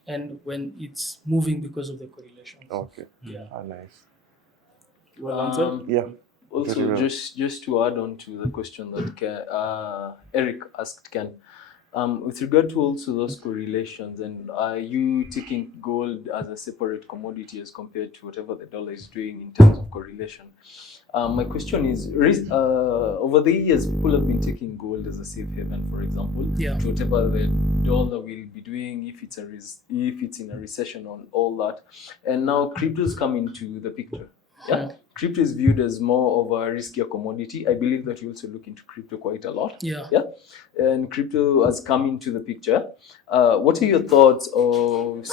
and when it's moving because of the correlations. Okay. Yeah. Nice. Well answered. Yeah. Also, well. just to add on to the question that Eric asked Ken, with regard to also those correlations, and are you taking gold as a separate commodity as compared to whatever the dollar is doing in terms of correlation? My question is, over the years, people have been taking gold as a safe haven, for example, to whatever the dollar will be doing, if it's in a recession and all that. And now cryptos come into the picture. Yeah, crypto is viewed as more of a riskier commodity. I believe that you also look into crypto quite a lot. Yeah, and crypto has come into the picture. What are your thoughts of,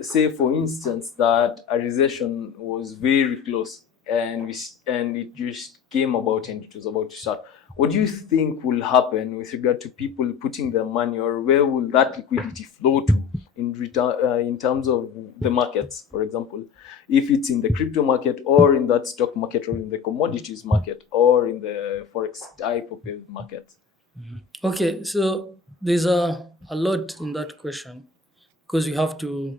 say for instance, that a recession was very close and it just came about and it was about to start? What do you think will happen with regard to people putting their money, or where will that liquidity flow to in terms of the markets, for example? If it's in the crypto market, or in that stock market, or in the commodities market, or in the Forex type of market? Okay, so there's a lot in that question, because we have to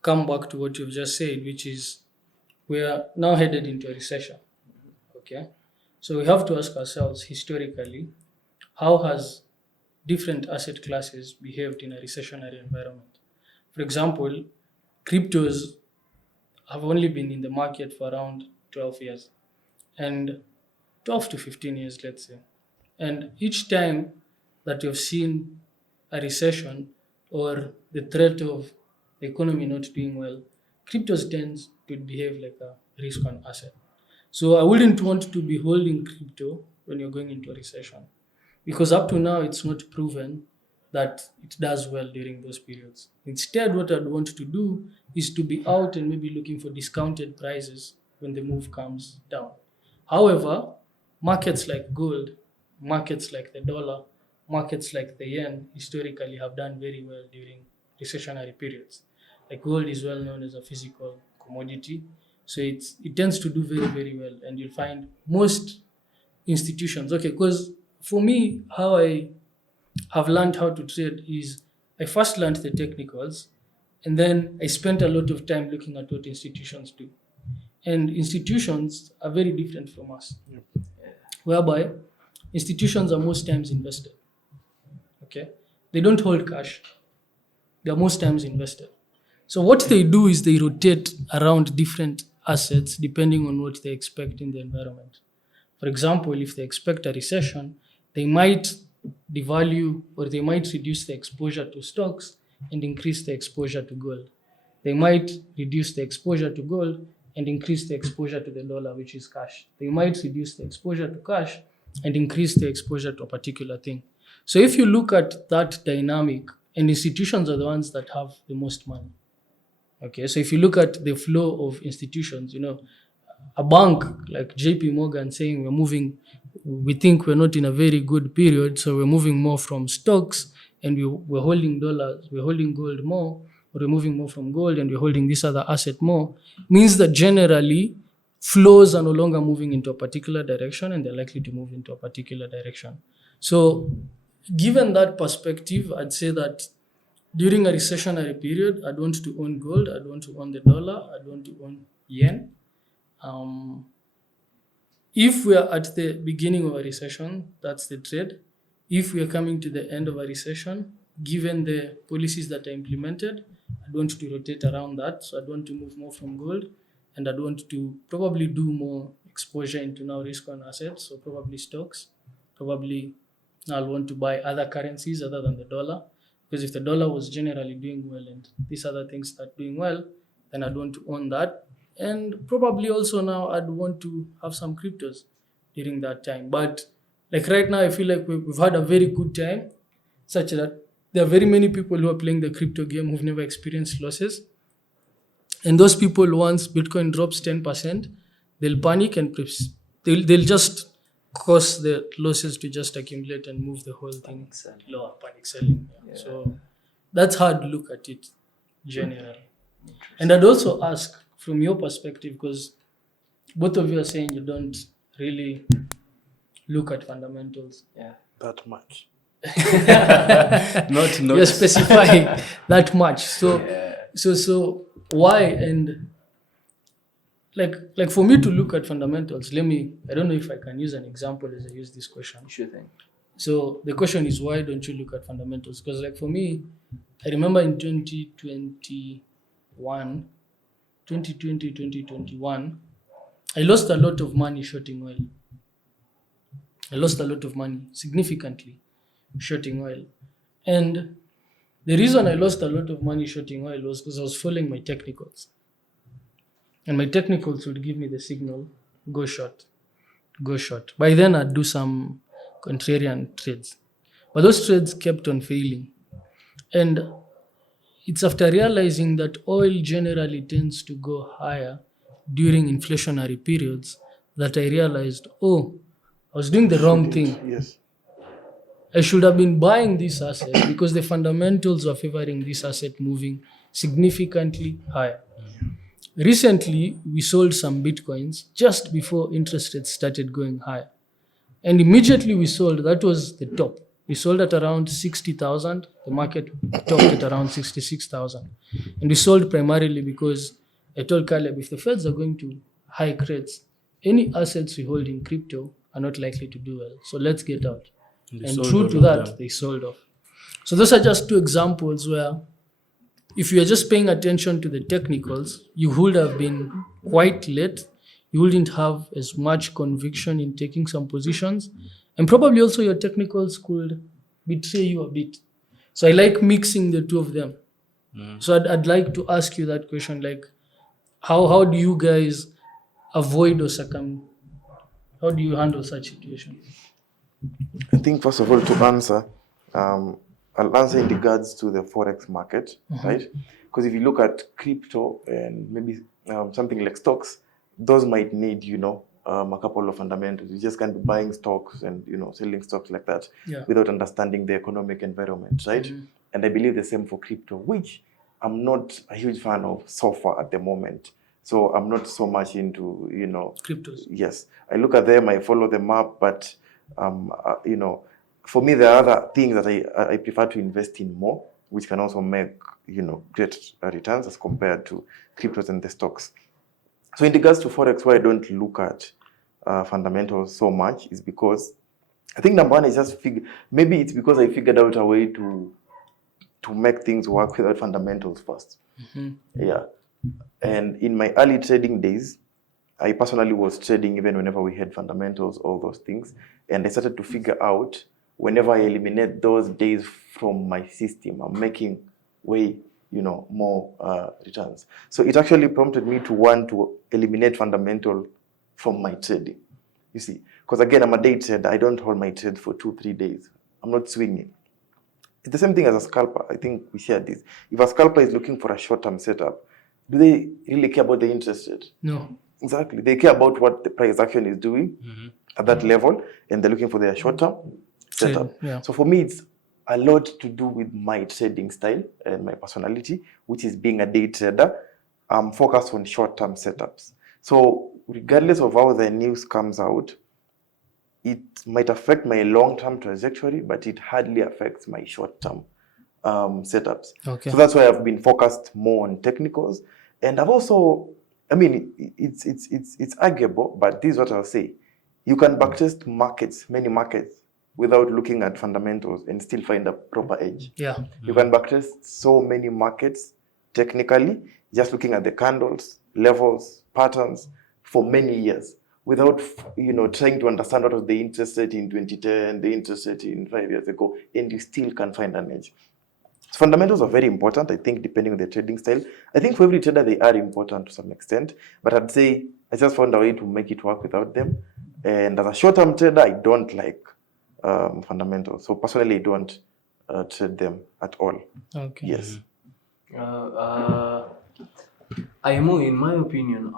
come back to what you've just said, which is we are now headed into a recession. Okay, so we have to ask ourselves historically, how has different asset classes behaved in a recessionary environment? For example, cryptos have only been in the market for around 12 years, and 12 to 15 years, let's say. And each time that you've seen a recession or the threat of the economy not doing well, cryptos tends to behave like a risk-on asset. So I wouldn't want to be holding crypto when you're going into a recession, because up to now it's not proven that it does well during those periods. Instead, what I'd want to do is to be out and maybe looking for discounted prices when the move comes down. However, markets like gold, markets like the dollar, markets like the yen historically have done very well during recessionary periods. Like gold is well known as a physical commodity, so it tends to do very, very well. And you'll find most institutions, okay, because for me, how I have learned how to trade is I first learned the technicals, and then I spent a lot of time looking at what institutions do. And institutions are very different from us, whereby institutions are most times invested. Okay, they don't hold cash. They are most times invested. So what they do is they rotate around different assets depending on what they expect in the environment. For example, if they expect a recession, they might devalue or they might reduce the exposure to stocks and increase the exposure to gold. They might reduce the exposure to gold and increase the exposure to the dollar, which is cash. They might reduce the exposure to cash and increase the exposure to a particular thing. So if you look at that dynamic, and institutions are the ones that have the most money. Okay, so if you look at the flow of institutions, a bank like JP Morgan saying we think we're not in a very good period, so we're moving more from stocks and we're holding dollars, we're holding gold more, or we're moving more from gold and we're holding this other asset more, means that generally flows are no longer moving into a particular direction and they're likely to move into a particular direction. So given that perspective, I'd say that during a recessionary period, I'd want to own gold, I'd want to own the dollar, I'd want to own yen. If we are at the beginning of a recession, that's the trade. If we are coming to the end of a recession, given the policies that are implemented, I'd want to rotate around that. So I'd want to move more from gold and I'd want to probably do more exposure into now risk on assets. So probably stocks, probably I'll want to buy other currencies other than the dollar. Because if the dollar was generally doing well and these other things start doing well, then I'd want to own that. And probably also now I'd want to have some cryptos during that time. But like right now, I feel like we've had a very good time, such that there are very many people who are playing the crypto game who've never experienced losses. And those people, once Bitcoin drops 10%, they'll panic and they'll just cause the losses to just accumulate and move the whole thing lower, panic selling. Yeah. So that's how I'd look at it generally. And I'd also ask from your perspective, because both of you are saying you don't really look at fundamentals. Yeah. That much. Not You're specifying that much. So why? And like for me to look at fundamentals, I don't know if I can use an example as I use this question. Sure thing. So the question is, why don't you look at fundamentals? Because like for me, I remember in 2021, I lost a lot of money shorting oil. I lost a lot of money, significantly, shorting oil. And the reason I lost a lot of money shorting oil was because I was following my technicals. And my technicals would give me the signal, go short, go short. By then I'd do some contrarian trades. But those trades kept on failing. And it's after realizing that oil generally tends to go higher during inflationary periods that I realized, I was doing the wrong thing. Yes. I should have been buying this asset because the fundamentals were favoring this asset moving significantly higher. Recently, we sold some Bitcoins just before interest rates started going higher. And immediately we sold, that was the top. We sold at around 60,000. The market topped at around 66,000. And we sold primarily because I told Caleb, if the Feds are going to hike rates, any assets we hold in crypto are not likely to do well. So let's get out. And true to that, they sold off. So those are just two examples where if you are just paying attention to the technicals, you would have been quite late. You wouldn't have as much conviction in taking some positions. And probably also your technicals could betray you a bit. So I like mixing the two of them. So I'd like to ask you that question, like, how do you guys avoid or how do you handle such situations? I think first of all, to answer, I'll answer in regards to the Forex market, right? Because if you look at crypto and maybe something like stocks, those might need, a couple of fundamentals. You just can't be buying stocks and, selling stocks like that without understanding the economic environment, right? And I believe the same for crypto, which I'm not a huge fan of so far at the moment. So I'm not so much into, Cryptos. Yes. I look at them, I follow them up, but, for me, there are other things that I prefer to invest in more, which can also make, great returns as compared to cryptos and the stocks. So in regards to Forex, why I don't look at fundamentals so much is because I think number one is maybe it's because I figured out a way to to make things work without fundamentals first. Yeah. And in my early trading days, I personally was trading even whenever we had fundamentals, all those things. And I started to figure out whenever I eliminate those days from my system, I'm making way, more returns. So it actually prompted me to want to eliminate fundamental from my trading. You see, because again, I'm a day trader. I don't hold my trade for 2-3 days. I'm not swinging. It's the same thing as a scalper. I think we shared this. If a scalper is looking for a short-term setup, do they really care about the interest rate? No. Exactly. They care about what the price action is doing at that level, and they're looking for their short-term setup. Yeah. So for me, it's a lot to do with my trading style and my personality, which is being a day trader. I'm focused on short-term setups. So regardless of how the news comes out, it might affect my long-term trajectory, but it hardly affects my short-term setups. Okay. So that's why I've been focused more on technicals. And I've also, it's arguable, but this is what I'll say. You can backtest many markets, without looking at fundamentals and still find a proper edge. Yeah. You can backtest so many markets technically, just looking at the candles, levels, patterns for many years, without trying to understand what was the interest rate in 2010, the interest rate in 5 years ago, and you still can find an edge. So fundamentals are very important, I think, depending on the trading style. I think for every trader, they are important to some extent, but I'd say I just found a way to make it work without them. And as a short-term trader, I don't like fundamentals. So personally, I don't trade them at all. Okay. Yes. In my opinion,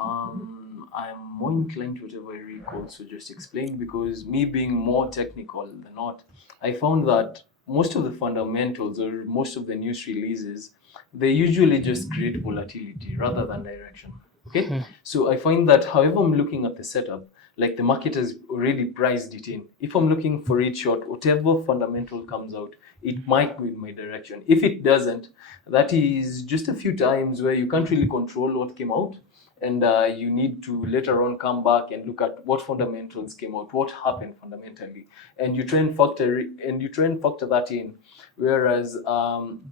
I'm more inclined to whatever Eric also just explained, because me being more technical than not, I found that most of the fundamentals or most of the news releases, they usually just create volatility rather than direction. Okay? So I find that however I'm looking at the setup, like the market has already priced it in. If I'm looking for it short, whatever fundamental comes out, it might go in my direction. If it doesn't, that is just a few times where you can't really control what came out, and you need to later on come back and look at what fundamentals came out, what happened fundamentally, and you try and factor that in. Whereas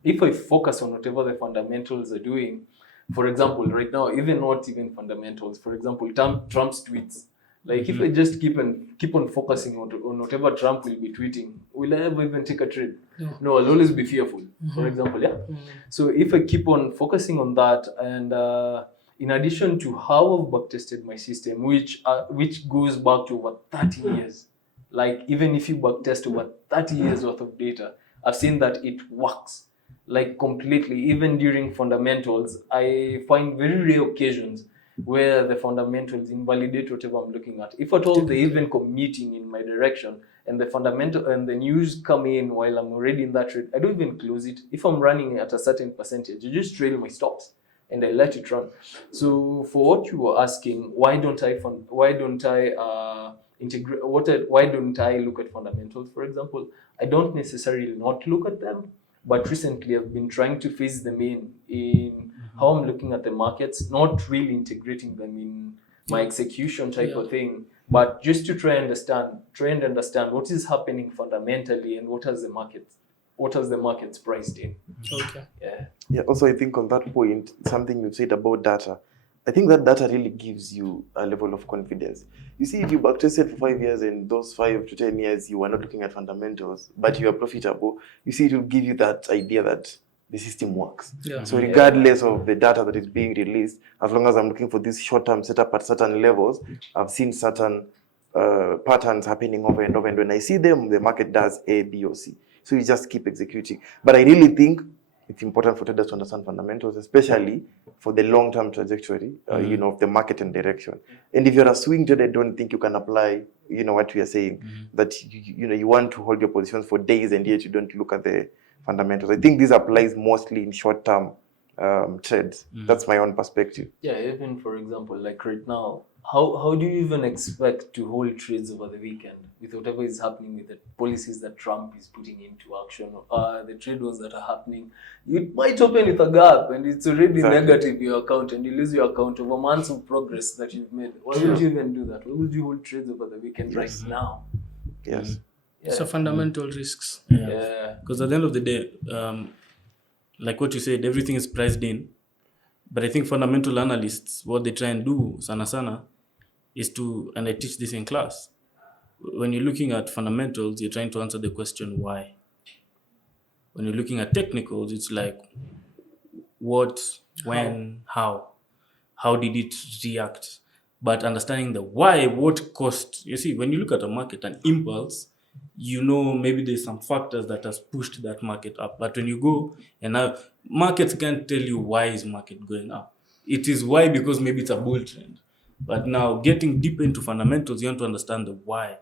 if I focus on whatever the fundamentals are doing, for example, right now, not even fundamentals, for example, Trump's tweets. Like if I just keep on focusing on whatever Trump will be tweeting, will I ever even take a trade? No, I'll always be fearful. For example, yeah. So if I keep on focusing on that, and in addition to how I've backtested my system, which goes back to over 30 years, like even if you backtest over 30 years worth of data, I've seen that it works like completely. Even during fundamentals, I find very rare occasions where the fundamentals invalidate whatever I'm looking at. If at all they even commuting in my direction, and the fundamental and the news come in while I'm already in that trade, I don't even close it. If I'm running at a certain percentage, I just trail my stops and I let it run. So for what you were asking, why don't I look at fundamentals, for example? I don't necessarily not look at them, but recently I've been trying to phase them in how I'm looking at the markets, not really integrating them in my execution type of thing, but just to try and understand what is happening fundamentally and what has the markets priced in. Okay. Yeah. Also, I think on that point, something you said about data, I think that data really gives you a level of confidence. You see, if you backtested for 5 years and those 5 to 10 years you are not looking at fundamentals, but you are profitable, you see, it will give you that idea that the system works. Yeah. So regardless of the data that is being released, as long as I'm looking for this short-term setup at certain levels, I've seen certain patterns happening over and over. And when I see them, the market does A, B, or C. So you just keep executing. But I really think it's important for traders to understand fundamentals, especially for the long-term trajectory, of the market and direction. And if you're a swing trader, I don't think you can apply, what we are saying, that you want to hold your positions for days and yet you don't look at the fundamentals. I think this applies mostly in short-term trades. That's my own perspective. Yeah, even for example, like right now, how do you even expect to hold trades over the weekend with whatever is happening with the policies that Trump is putting into action, the trade wars that are happening? You might open with a gap and it's already negative your account, and you lose your account over months of progress that you've made. Why would you even do that? Why would you hold trades over the weekend right now? Yes. So fundamental risks. Yeah. Because at the end of the day, like what you said, everything is priced in. But I think fundamental analysts, what they try and do, sana, is to, and I teach this in class, when you're looking at fundamentals, you're trying to answer the question why. When you're looking at technicals, it's like what, when, how. How did it react? But understanding the why, what cost. You see, when you look at a market, an impulse, you know maybe there's some factors that has pushed that market up. But when you go and now markets can't tell you why is market going up. It is why because maybe it's a bull trend. But now getting deeper into fundamentals, you want to understand the why.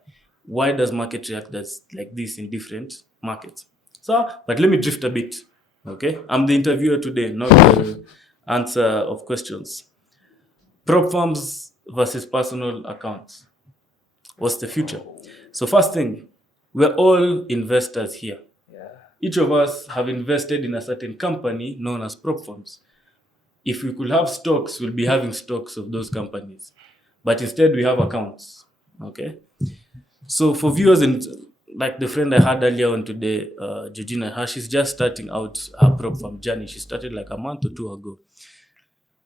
Why does market react like this in different markets? So, but let me drift a bit. Okay, I'm the interviewer today, not the answer of questions. Prop firms versus personal accounts. What's the future? So first thing, we're all investors here. Each of us have invested in a certain company known as prop firms. If we could have stocks, we'll be having stocks of those companies. But instead, we have accounts. Okay? So for viewers, and like the friend I had earlier on today, Georgina, she's just starting out her prop firm journey. She started like a month or two ago.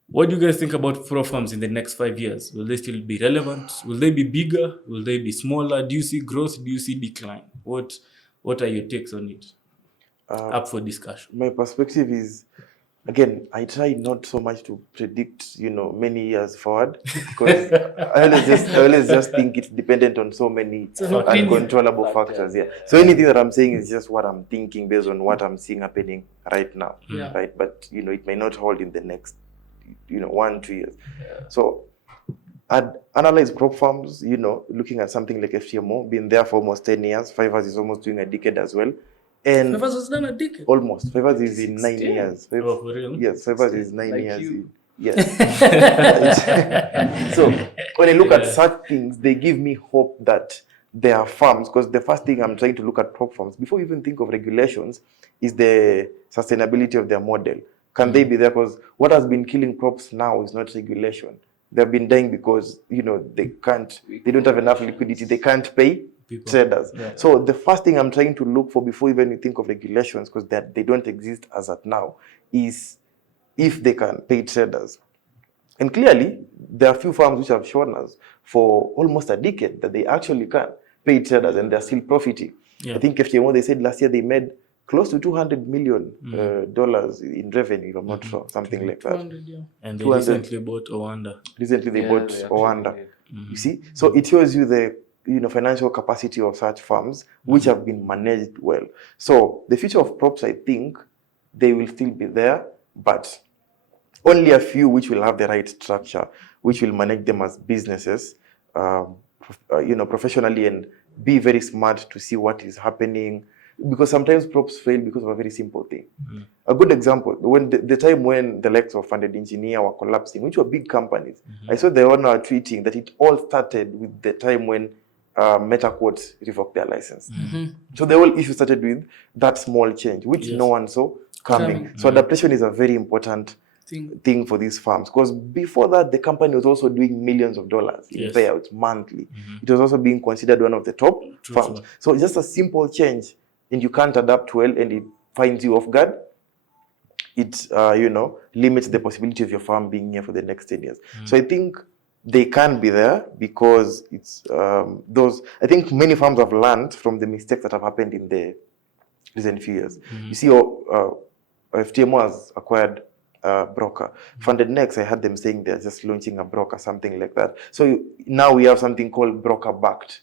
What do you guys think about prop firms in the next 5 years? Will they still be relevant? Will they be bigger? Will they be smaller? Do you see growth? Do you see decline? What are your takes on it? Up for discussion. My perspective is, again, I try not so much to predict, many years forward, because I always just think it's dependent on so many uncontrollable factors. Yeah. So anything that I'm saying is just what I'm thinking based on what I'm seeing happening right now, right? But it may not hold in the next, 1-2 years. So I'd analyze prop firms, looking at something like FTMO, been there for almost 10 years. Fivers is almost doing a decade as well. And Fivers has done a decade. Almost. Fivers is in 9 years. Oh, for real? Yes, Fivers is 9 Like years you. in. Yes. So when I look at such things, they give me hope that there are firms, because the first thing I'm trying to look at prop firms, before you even think of regulations, is the sustainability of their model. Can they be there? Because what has been killing props now is not regulation. They've been dying because, they don't have enough liquidity. They can't pay traders. Yeah. So the first thing I'm trying to look for before even you think of regulations, because they don't exist as at now, is if they can pay traders. And clearly, there are few firms which have shown us for almost a decade that they actually can pay traders and they're still profiting. Yeah. I think FTMO, they said last year they made close to $200 million in revenue, if I'm not sure, something like that. 200, yeah. And they recently bought Owanda. Recently they bought Owanda. You see? So it shows you the financial capacity of such firms which have been managed well. So the future of props, I think, they will still be there, but only a few which will have the right structure, which will manage them as businesses, professionally, and be very smart to see what is happening. Because sometimes props fail because of a very simple thing. A good example, when the time when the likes of Funded Engineer were collapsing, which were big companies, I saw the owner tweeting that it all started with the time when MetaQuotes revoked their license. So the whole issue started with that small change, which no one saw coming. So adaptation is a very important thing for these firms, because before that the company was also doing millions of dollars in payouts monthly. It was also being considered one of the top firms. So just a simple change, and you can't adapt well, and it finds you off guard, it limits the possibility of your firm being here for the next 10 years. So I think they can be there because it's I think many firms have learned from the mistakes that have happened in the recent few years. You see, FTMO has acquired broker. Funded Next, I had them saying they're just launching a broker, something like that. So now we have something called broker-backed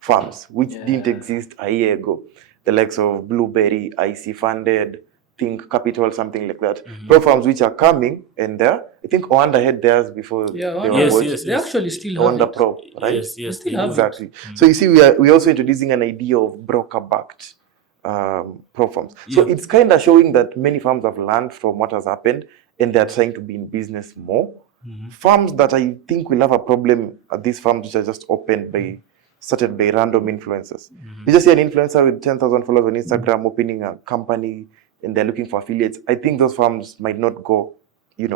firms, which didn't exist a year ago. The likes of Blueberry, IC Funded, Think Capital, something like that. Pro firms which are coming, and I think Owanda had theirs before. Yeah, they actually still have Owanda Pro, right? Yes, still have exactly. So you see, we're also introducing an idea of broker-backed pro firms. So it's kind of showing that many firms have learned from what has happened, and they're trying to be in business more. Firms that I think will have a problem are these firms which are just started by random influencers. You just see an influencer with 10,000 followers on Instagram opening a company, and they're looking for affiliates. I think those firms might not go,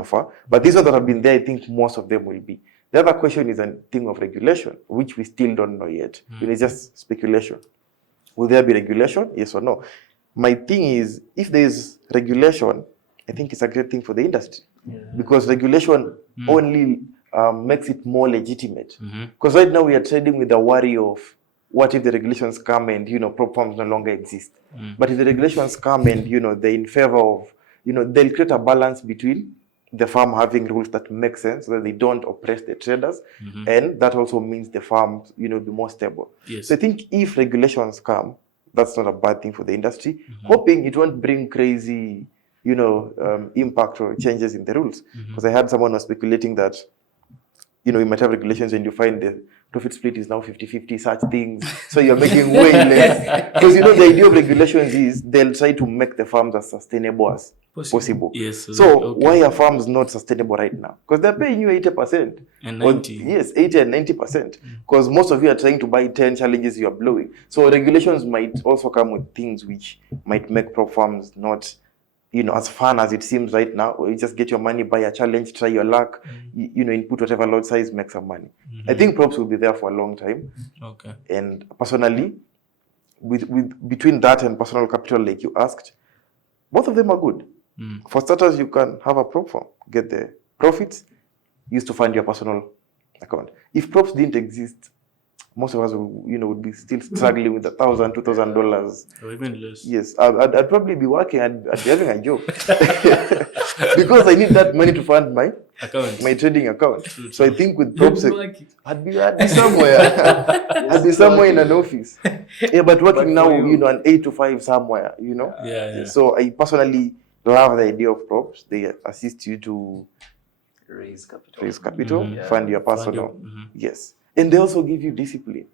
far. But these ones that have been there, I think most of them will be. The other question is a thing of regulation, which we still don't know yet. It's just speculation. Will there be regulation? Yes or no? My thing is, if there is regulation, I think it's a great thing for the industry because regulation only makes it more legitimate. Because right now we are trading with the worry of what if the regulations come and, prop firms no longer exist. But if the regulations come and, they're in favor of, they'll create a balance between the firm having rules that make sense so that they don't oppress the traders. And that also means the firms, be more stable. Yes. So I think if regulations come, that's not a bad thing for the industry. Hoping it won't bring crazy, impact or changes in the rules. Because I had someone was speculating that, you might have regulations and you find the profit split is now 50-50, such things. So you're making way less. Because, the idea of regulations is they'll try to make the farms as sustainable as possible. Yes. So why are farms not sustainable right now? Because they're paying you 80%. And 90. Yes, 80 and 90%. Because most of you are trying to buy 10 challenges you are blowing. So regulations might also come with things which might make prop farms not as fun as it seems right now, or you just get your money, buy a challenge, try your luck, input whatever lot size, make some money. I think props will be there for a long time. Okay. And personally, with between that and personal capital, like you asked, both of them are good. For starters, you can have a prop firm, get the profits, used to fund your personal account. If props didn't exist, most of us would be still struggling with $1,000, $2,000. Or even less. Yes, I'd probably be working. I'd be having a job because I need that money to fund my trading account. So I think with props, I'd be somewhere. I'd be somewhere in an office. Yeah, but working now, an 8 to 5 somewhere. Yeah. So I personally love the idea of props. They assist you to Raise capital. Fund your personal. Yes. And they also give you discipline.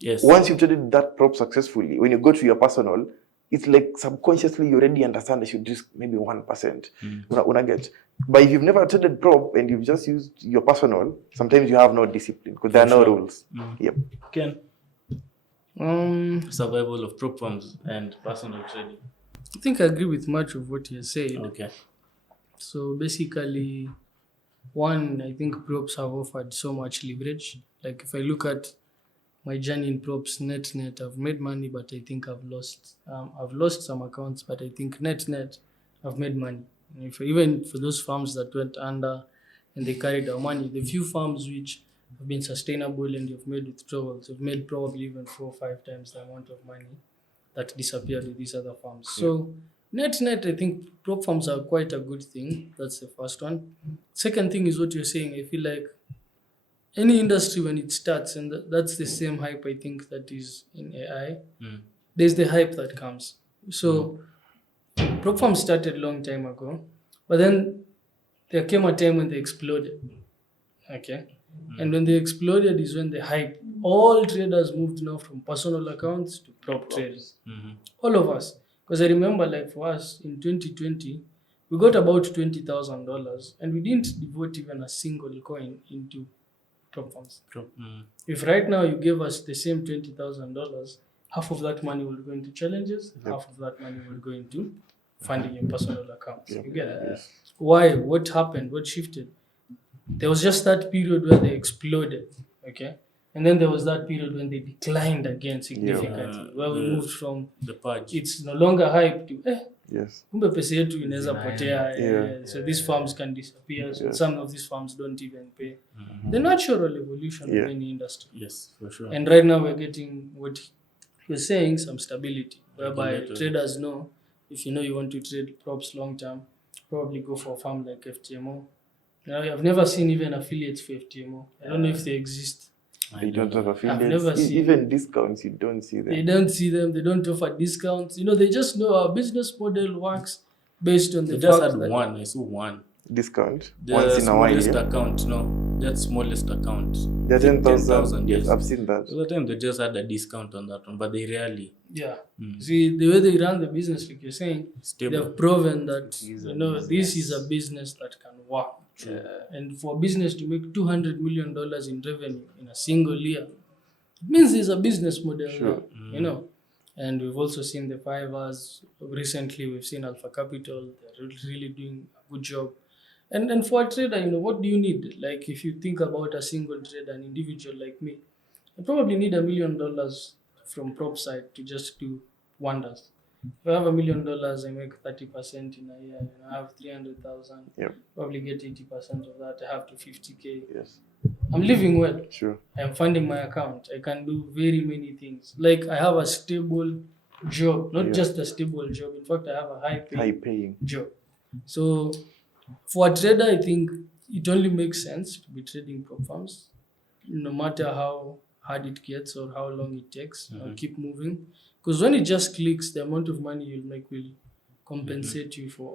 Yes. Once you've traded that prop successfully, when you go to your personal, it's like subconsciously you already understand I should risk maybe 1%. Una get. But if you've never traded prop and you've just used your personal, sometimes you have no discipline because there are no rules. Yep. Ken? Survival of prop firms and personal trading. I think I agree with much of what you're saying. Okay. So basically, one, I think props have offered so much leverage. Like if I look at my journey in props, net, I've made money, but I think I've lost. I've lost some accounts, but I think net, I've made money. And even for those farms that went under and they carried our money, the few farms which have been sustainable and you've made withdrawals, have made probably even 4 or 5 times the amount of money that disappeared with these other farms. So net, I think prop farms are quite a good thing. That's the first one. Second thing is what you're saying. I feel like any industry when it starts, and that's the same hype I think that is in AI, there's the hype that comes. So prop farms started a long time ago, but then there came a time when they exploded. Okay. And when they exploded is when the hype, all traders moved now from personal accounts to prop traders. All of us. Because I remember like for us in 2020, we got about $20,000 and we didn't devote even a single coin into prop firms. If right now you give us the same $20,000, half of that money will go into challenges, half of that money will go into funding your personal accounts. You get it? Yes. Why? What happened? What shifted? There was just that period where they exploded, okay? And then there was that period when they declined again significantly, where we moved from the purge. It's no longer hype to Yes. kumbe pesa yetu inaweza potea, so these farms can disappear, so some of these farms don't even pay. The natural evolution of any industry. Yes, for sure. And right now we're getting what you're saying, some stability, whereby traders know if you want to trade props long term, probably go for a farm like FTMO. Now, I've never seen even affiliates for FTMO. I don't know if they exist. They don't have affiliates. I've never seen even discounts, you don't see them. They don't see them. They don't offer discounts. They just know our business model works based on the They just fact had that one. I saw one. Discount The once in a while. smallest account, no. That smallest account. The 10,000. Yes, I've seen that. So the time they just had a discount on that one, but they rarely. Yeah. See, the way they run the business, like you're saying, Stable. they've proven that this is a business. business that can work. And for a business to make $200 million in revenue in a single year, it means there's a business model there, And we've also seen the Fivers. Recently, we've seen Alpha Capital. They're really doing a good job. And for a trader, what do you need? Like if you think about a single trader, an individual like me, I probably need $1 million from prop side to just do wonders. If I have $1 million, I make 30% in a year. I have 300,000. Yep. Probably get 80% of that. I have to 50K. Yes. I'm living well. Sure. I'm funding my account. I can do very many things. Like I have a stable job, not just a stable job. In fact, I have a high paying job. So for a trader, I think it only makes sense to be trading prop firms, no matter how hard it gets or how long it takes. Keep moving, because when it just clicks, the amount of money you'll make will compensate you for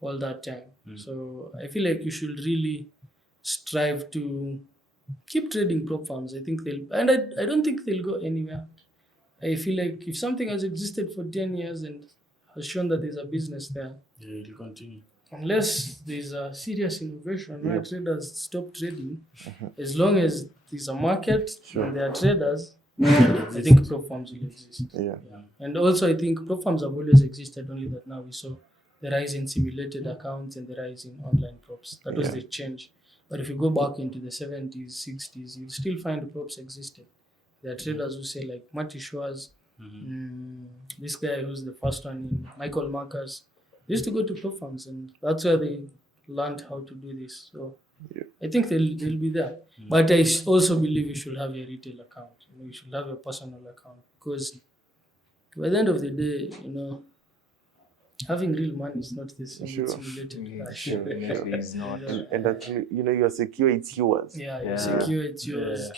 all that time. So I feel like you should really strive to keep trading prop firms. I think I don't think they'll go anywhere. I feel like if something has existed for 10 years and has shown that there's a business there, it'll continue. Unless there's a serious innovation where traders stop trading, as long as there's a market and there are traders, I think prop firms will exist. Yeah. And also I think prop firms have always existed, only that now we saw the rise in simulated accounts and the rise in online props. That was the change. But if you go back into the 70s, 60s, you'll still find props existed. There are traders who say, like Matty Schwartz, this guy who's the first one in Michael Marcus, they used to go to prop firms, and that's where they learned how to do this. So I think they'll be there. But I also believe you should have a retail account. You should have a personal account, because by the end of the day, having real money is not the same. It's simulated cash. It's not. And actually, you're secure, it's yours. You're secure, it's yours.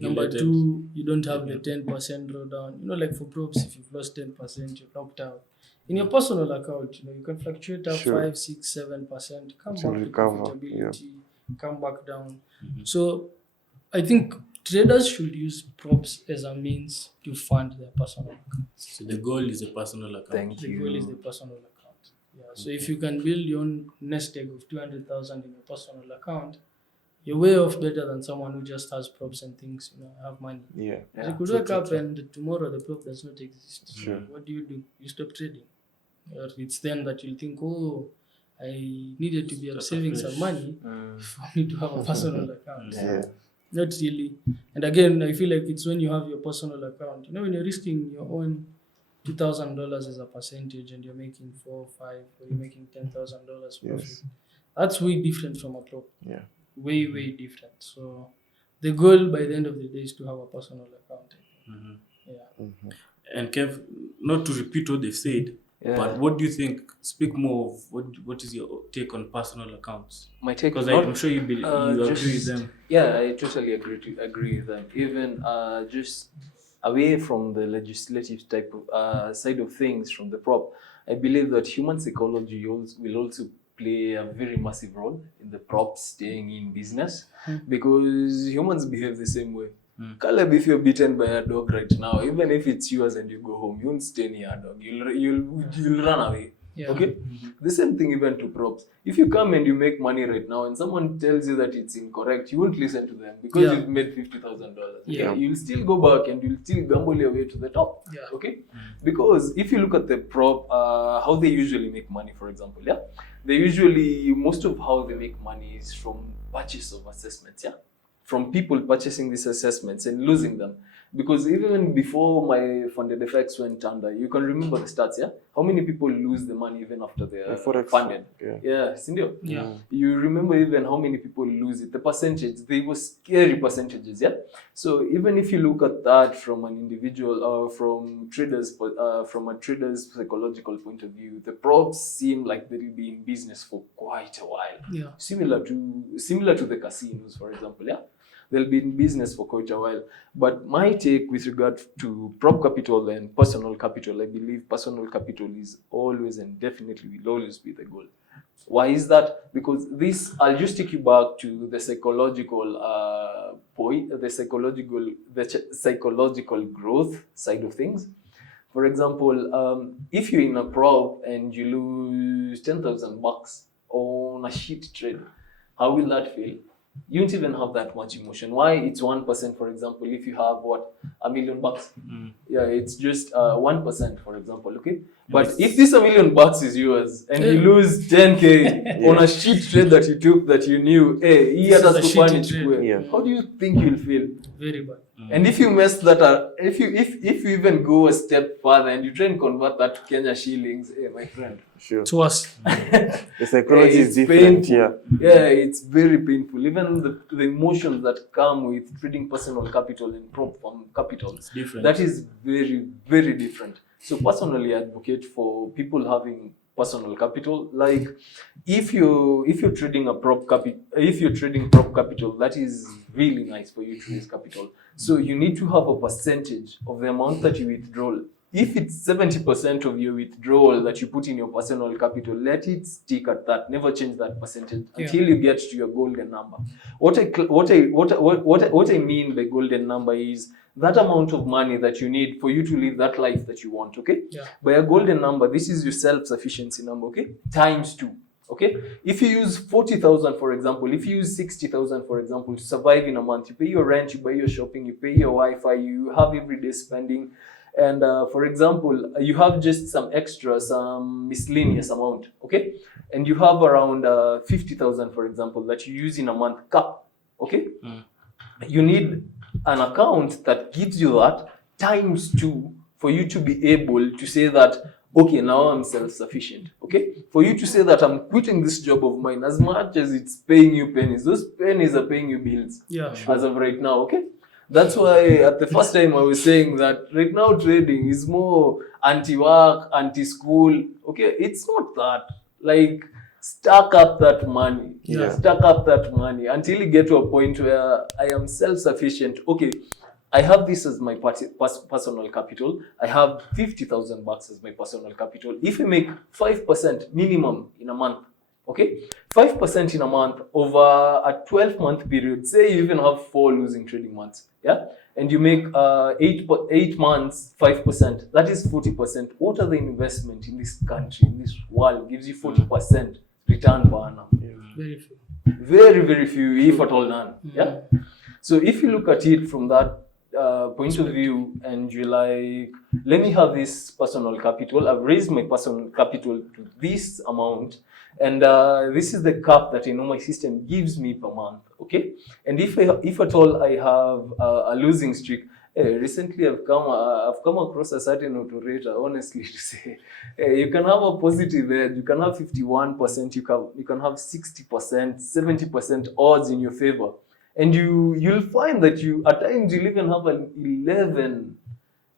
Number two, you don't have the 10% drawdown. Like for props, if you've lost 10%, you're locked out. In your personal account, you can fluctuate up 5, 6, 7%, come back to profitability, come back down. So I think traders should use props as a means to fund their personal account. So the goal is a personal account. The goal is the personal account. So if you can build your own nest egg of 200,000 in your personal account, you're way off better than someone who just has props and thinks, have money. You could wake up and tomorrow the prop does not exist. What do? You stop trading. Or it's then that you'll think, I needed to be saving some money for me to have a personal account. Not really. And again, I feel like it's when you have your personal account. When you're risking your own $2,000 as a percentage and you're making 4 or 5, or you're making $10,000 profit. That's way different from a prop. Way, way different. So the goal by the end of the day is to have a personal account. And Kev, not to repeat what they've said, but what do you think? Speak more of what is your take on personal accounts? My take, because I'm sure you agree with them. Yeah, I totally agree with them. Even just away from the legislative type of side of things, from the prop, I believe that human psychology will also play a very massive role in the props staying in business, because humans behave the same way. Caleb, if you're beaten by a dog right now, even if it's yours and you go home, you won't stay near a dog. You'll run away. Okay? The same thing even to props. If you come and you make money right now and someone tells you that it's incorrect, you won't listen to them because you've made $50,000. You'll still go back and you'll still gamble your way to the top. Okay? Because if you look at the prop, how they usually make money, for example, most of how they make money is from purchase of assessments, from people purchasing these assessments and losing them. Because even before my funded FX went under, you can remember the stats, How many people lose the money even after they're funded? Cindy? You remember even how many people lose it, the percentage, they were scary percentages, So even if you look at that from an individual or from a trader's psychological point of view, the props seem like they'll be in business for quite a while. Similar to the casinos, for example, They'll be in business for quite a while. But my take with regard to prop capital and personal capital, I believe personal capital is always and definitely will always be the goal. Why is that? Because I'll just take you back to the psychological point, the psychological growth side of things. For example, if you're in a prop and you lose $10,000 on a shit trade, how will that feel? You don't even have that much emotion. Why? It's 1%, for example. If you have $1 million, it's just 1%, for example. Okay, but if this $1 million is yours and you lose 10K on a shit trade that you knew, hey, he had a how do you think you'll feel? Very bad. And if you mess that up, if you even go a step further and you try and convert that to Kenya shillings, hey, my friend, Sure. To us. The psychology is it's different. painful. Yeah, it's very painful. Even the emotions that come with trading personal capital and prop firm capital, It's different. that is very, very different. So personally, I advocate for people having personal capital. Like if you're trading prop capital, that is really nice for you to raise capital. So you need to have a percentage of the amount that you withdraw. If it's 70% of your withdrawal that you put in your personal capital, let it stick at that. Never change that percentage until you get to your golden number. What I mean by golden number is that amount of money that you need for you to live that life that you want, okay? Yeah. By a golden number, this is your self-sufficiency number, okay? Times 2, okay? If you use 40,000, for example, if you use 60,000, for example, to survive in a month, you pay your rent, you buy your shopping, you pay your Wi-Fi, you have everyday spending, and for example, you have just some extra, some miscellaneous amount, okay? And you have around 50,000, for example, that you use in a month cap, okay? You need an account that gives you that times 2 for you to be able to say that, okay, now I'm self-sufficient, okay? For you to say that I'm quitting this job of mine, as much as it's paying you pennies, those pennies are paying you bills. Yeah. As of right now, okay? That's why at the first time I was saying that right now trading is more anti-work, anti-school, okay? It's not that. Like, stack up that money. Yeah. Stack up that money until you get to a point where I am self-sufficient. Okay, I have this as my personal capital. I have 50,000 bucks as my personal capital. If you make 5% minimum in a month, okay, 5% in a month over a 12-month period, say you even have 4 losing trading months, yeah, and you make 8 months 5%, that is 40%. What are the investment in this country, in this world, gives you 40% return per annum? Very few. Very, very few, if at all none. Yeah. So if you look at it from that point of view, and you're like, let me have this personal capital. I've raised my personal capital to this amount, and this is the cap that I know my system gives me per month. Okay. And if at all I have a losing streak. Recently, I've come across a certain operator, honestly, to say, you can have a positive edge, you can have 51%, you can have 60%, 70% odds in your favor. And you'll find that at times you'll even have an 11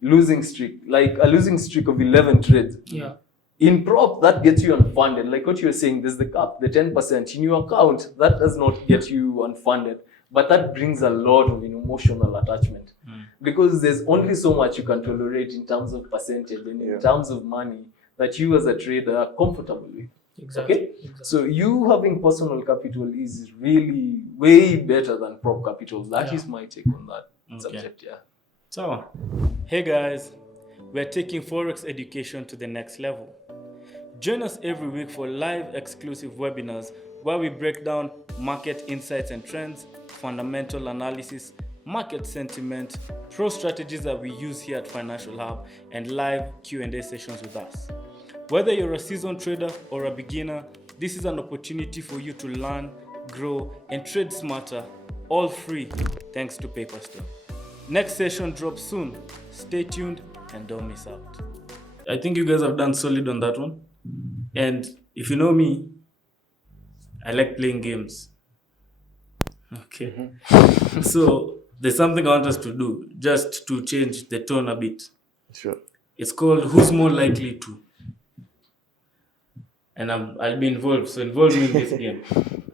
losing streak, like a losing streak of 11 trades. Yeah. In prop, that gets you unfunded. Like what you were saying, there's the cap, the 10%. In your account, that does not get you unfunded. But that brings a lot of emotional attachment. Because there's only so much you can tolerate in terms of percentage and in terms of money that you as a trader are comfortable with. Exactly. Okay? Exactly. So you having personal capital is really way better than prop capital. That is my take on that subject, yeah. So, hey guys, we're taking Forex education to the next level. Join us every week for live exclusive webinars where we break down market insights and trends, fundamental analysis, market sentiment, pro strategies that we use here at Financial Hub, and live Q&A sessions with us. Whether you're a seasoned trader or a beginner, this is an opportunity for you to learn, grow, and trade smarter, all free thanks to Pepperstone. Next session drops soon. Stay tuned and don't miss out. I think you guys have done solid on that one. And if you know me, I like playing games. Okay. So there's something I want us to do just to change the tone a bit. Sure. It's called Who's More Likely To. And I'll be involved. So involve me in this game.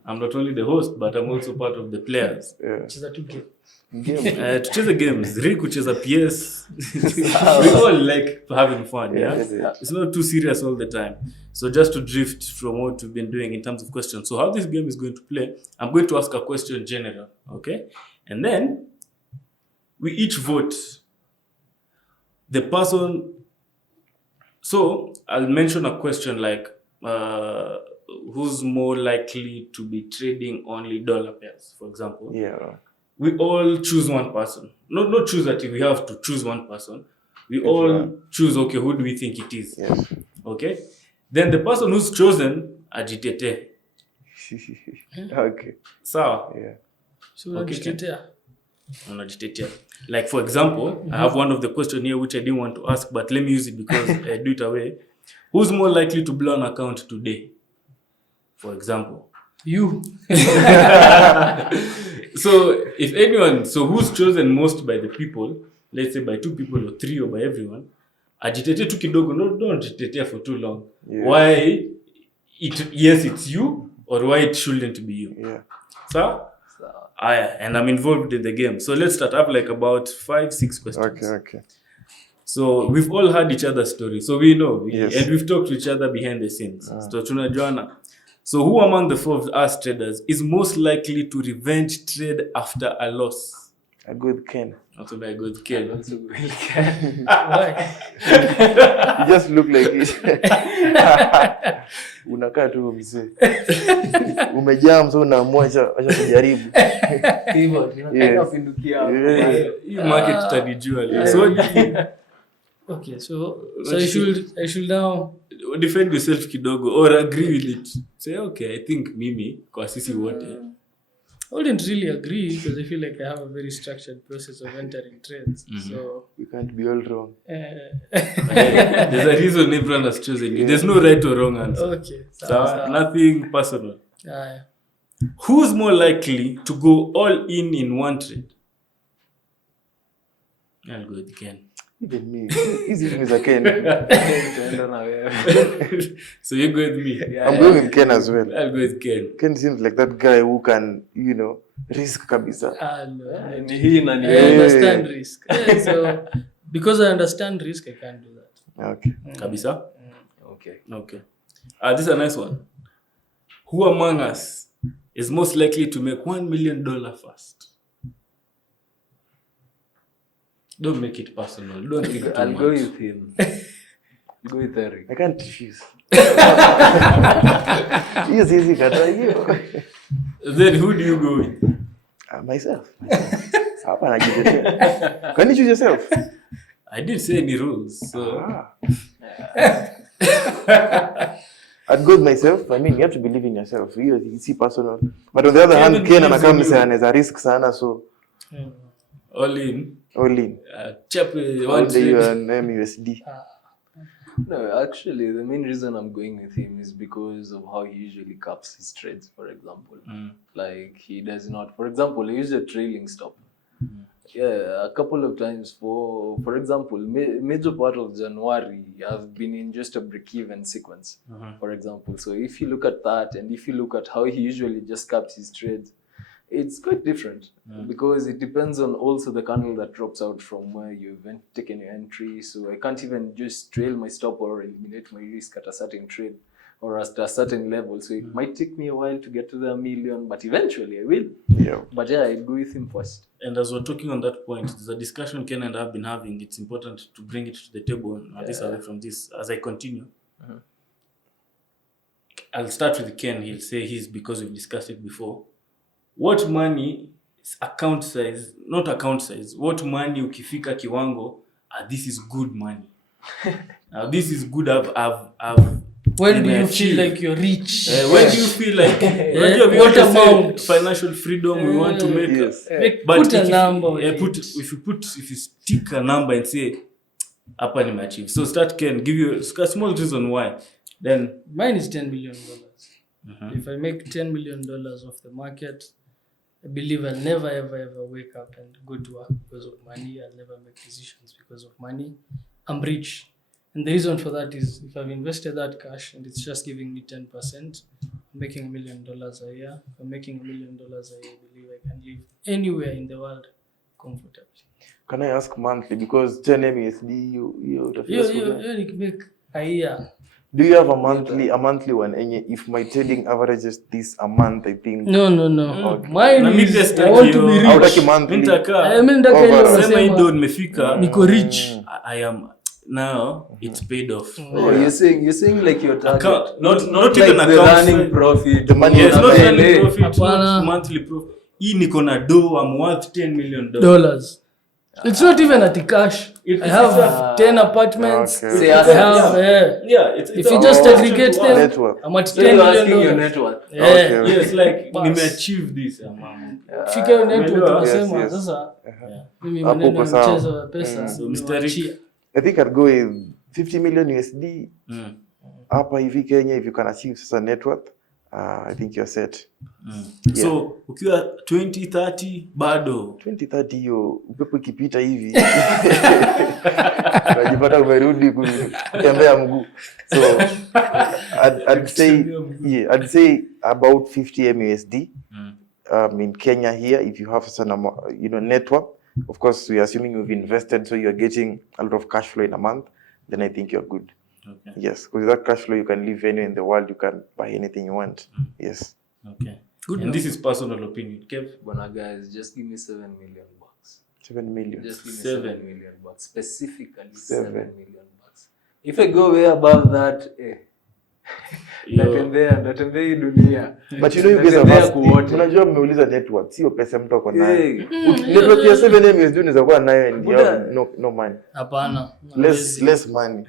I'm not only the host, but I'm also part of the players. Yeah. Which is a 2K. To chase the games, Rick which is a PS. We all like having fun, yeah? It's not too serious all the time. So just to drift from what we've been doing in terms of questions. So how this game is going to play, I'm going to ask a question general, okay? And then we each vote. The person, so I'll mention a question like, who's more likely to be trading only dollar pairs, for example. Yeah. We all choose one person. Not choose that we have to choose one person. We all choose, okay, who do we think it is? Yes. Okay? Then the person who's chosen, agitate. Okay. So, Yeah. So Okay, okay, unajitetea. Like for example, I have one of the question here which I didn't want to ask, but let me use it because I do it away. Who's more likely to blow an account today? For example. You. So if anyone, so who's chosen most by the people, let's say by 2 people or 3 or by everyone, agitate tu kidogo, no, don't agitate for too long. Yeah. Why yes, it's you, or why it shouldn't be you. Yeah. So and I'm involved in the game. So let's start up like about 5-6 questions. Okay. So we've all heard each other's stories. So we know. Yes. And we've talked to each other behind the scenes. So tunajuana. So who among the 4 of us traders is most likely to revenge trade after a loss? A good Ken. Also by a good Ken. Also good Ken. Why? You just look like it. Unakaa tu mzee. Umejaa mzee unaamua acha kujaribu. Hivyo tunataka kupindukia. Hii market tutajua leo. So okay, so I should now defend yourself kidogo or agree with it. Say okay, I think mimi kwa sisi wote. I wouldn't really agree because I feel like I have a very structured process of entering trades. So you can't be all wrong. There's a reason everyone has chosen you. There's no right or wrong answer. Okay. So nothing personal. Yeah. Who's more likely to go all in one trade? I'll go with Ken. Even me. Easy things are Ken. So you go with me? Yeah, I'm going with Ken as well. I'll go with Ken. Ken seems like that guy who can, risk kabisa. No. I understand risk. So because I understand risk, I can't do that. Okay. Kabisa? Okay. This is a nice one. Who among us is most likely to make $1 million first? Don't make it personal. Don't think too I'll much. go with him. Go with Eric. I can't choose. Yes, easy, kata. Then who do you go with? Myself. Hapa najitetea. Can you choose yourself? I didn't say any rules. So I'd go with myself. I mean, you have to believe in yourself. You see personal. But on the other hand, Ken anakaa sana za risk sana, so all in. Chap one day you earn MUSD. No, actually, the main reason I'm going with him is because of how he usually caps his trades, for example. Like, he does not, for example, he uses a trailing stop. Yeah, a couple of times, for example, major part of January, I've been in just a break-even sequence, for example. So if you look at that, and if you look at how he usually just caps his trades, it's quite different because it depends on also the candle that drops out from where you've taken your entry. So I can't even just trail my stop or eliminate my risk at a certain trade or at a certain level. So it might take me a while to get to the million, but eventually I will. Yeah. But yeah, I'd go with him first. And as we're talking on that point, there's a discussion Ken and I have been having. It's important to bring it to the table, at least away from this, as I continue. I'll start with Ken. He'll say his because we've discussed it before. What money is account size, not account size, what money ukifika kiwango, this is good money. Now this is good, I've when do you feel like you're rich? When do you feel like what amount financial freedom we want to make? Yes. But put a number. If you stick a number and say hapa nimeachieve. So start Ken, give you a small reason why. Then mine is $10 million. If I make $10 million off the market, I believe I'll never ever wake up and go to work because of money. I'll never make decisions because of money. I'm rich. And the reason for that is if I've invested that cash and it's just giving me 10%, I'm making $1 million a year. If I'm making $1 million a year, I believe I can live anywhere in the world comfortably. Can I ask monthly? Because 10 MUSD, you make a year. Do you have a monthly one? If my trading averages this a month, I think. No. Okay. Mine is I want to be rich. I would like monthly. Niko rich. I am now. It's paid off. Oh, you're saying like your target, not like even the running profit. The money. Yes, not running profit. Not monthly profit. Hii niko na I'm worth $10 million. It's not even at the cash. I have 10 apartments. Okay. Say I assets. have, It's if you just aggregate them, Net worth. I'm at So $10 you're asking your million. net worth. Okay. Yes, like Bas. nimeachieve this mama. Fika hiyo network Umeelewa? unasema Yes, yes. sasa Yeah. mimi Hapo maneno uko ya sawa. mchezo wa pesa So, Mr. nimewachia. Rick. I think I'd go with 50 million USD. Mm. Hapa hivi Kenya, if you can achieve sasa net worth, I think you're set. So ukiwa 2030 bado 2030 hiyo upepo ikipita hivi unajipata umerudi kutembea mguu. So I'd say about 50 MUSD in Kenya here, if you have some network. Of course, we're assuming you've invested, so you're getting a lot of cash flow in a month, then I think you're good. Okay. Yes, because with that cash flow, you can live anywhere in the world, you can buy anything you want. Yes. Okay. Good. And this is personal opinion. Kev? Bwana guys, just give me $7 million. 7 million. Just give me Seven. $7 million. Specifically Seven. $7 million. If I go way above that, natembea hii dunia. But you know, you guys have Natembea asked, kuwote. unajua mmeuliza net worth, sio pesa mtu ako nayo. Hey. Net worth ya 7 MUSD unaweza kuwa nayo and you Buda. have no money. Hapana. Less money.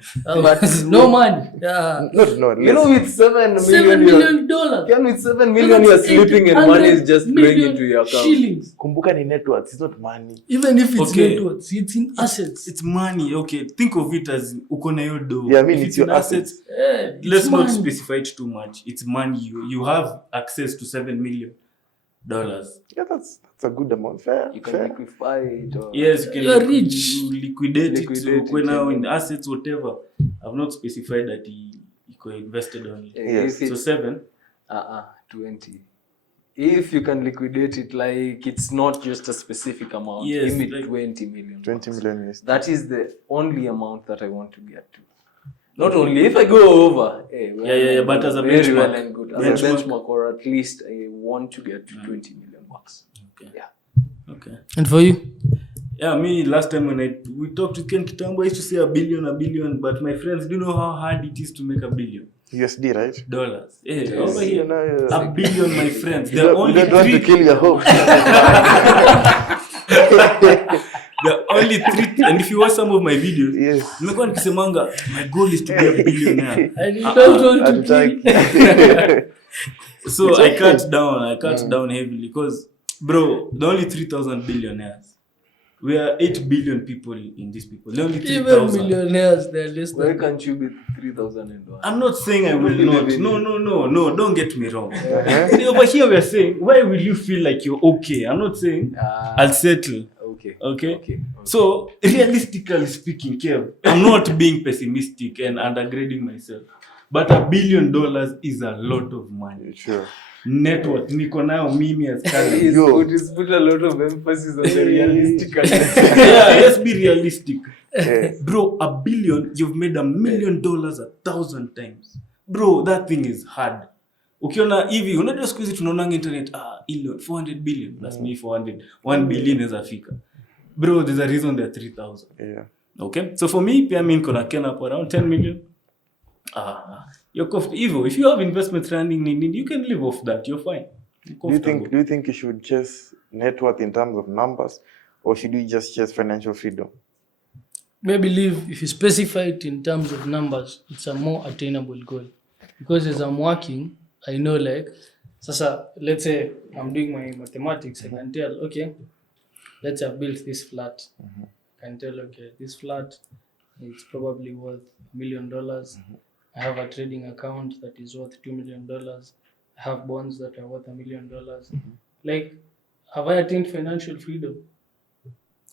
No money. Yeah. No, You know, less. with $7 $7 million, million. can with $7 million you're sleeping and money is just flowing into your account. Shillings. Kumbuka ni net worth, it's not money. Even if it's Okay. net worth, it's in assets. It's money. Okay. Think of it as uko na hiyo do. Yeah, I mean, If it's in your assets. It's Let's not money. specify it too much. It's money. You have access to $7 million. Yeah, that's a good amount. Fair. You can Fair. liquefy it or Yes, you can You're rich. you liquidate it. So Liquidate it, now yeah. in assets, whatever. I've not specified that he invested only. Yes. if So it's 7. 20. If you can liquidate it, like it's not just a specific amount. Yes, Give me like 20 million. 20 million USD. That is the only amount that I want to get to. Not only if I go over, Yeah, but as a very benchmark. well and good. As a benchmark, or at least I want to get to $20 million. Okay. Yeah. Okay. And for you? Yeah, me last time when we talked with Ken Kitambo, I used to say a billion, but my friends, do you know how hard it is to make $1 billion? USD, right? Dollars. Hey, Yes. over You here, know, $1 billion, my friends. you There are don't, only you don't want to three. kill your hopes. There are only three. And if you watch some of my videos, Yes. nimekuwa nikisemanga, my goal is to be a billionaire. And you don't want to Hatutaki. So It's I okay. cut down heavily because, bro, the only 3,000 billionaires. We are 8 billion people in these people. The only even 3,000. millionaires, they're less Why than. can't you be 3,001? I'm not saying I will Believe not. in No, don't get me wrong. See, over here we are saying, why will you feel like you're okay? I'm not saying I'll settle. Okay? So, realistically speaking, Kev, I'm not being pessimistic and undergrading myself. But $1 billion is a lot of money. Sure. Net worth, niko nayo mimi as Caleb. It's put a lot of emphasis on the realistic. Yeah, let's be realistic. Yeah. Bro, $1 billion, you've made $1 million 1,000 times. Bro, that thing is hard. Ukiona hivi, unajua siku hizi tunaonanga internet, Elon, 400 billion plus me 400, 1 billion is afika. Bro, there's a reason they're 3,000. Yeah. Okay? So for me, pia mimi niko ken up around 10 million. You're comfortable. If you have investments running, you can live off that. You're fine. You're Do you think you should chase net worth in terms of numbers, or should you just chase financial freedom? Maybe leave, if you specify it in terms of numbers, it's a more attainable goal. Because as I'm working, I know like, sasa, let's say I'm doing my mathematics, I can tell, okay, let's have built this flat. I can tell, okay, this flat, it's probably worth $1 million. I have a trading account that is worth $2 million. I have bonds that are worth $1 million. Like, have I attained financial freedom?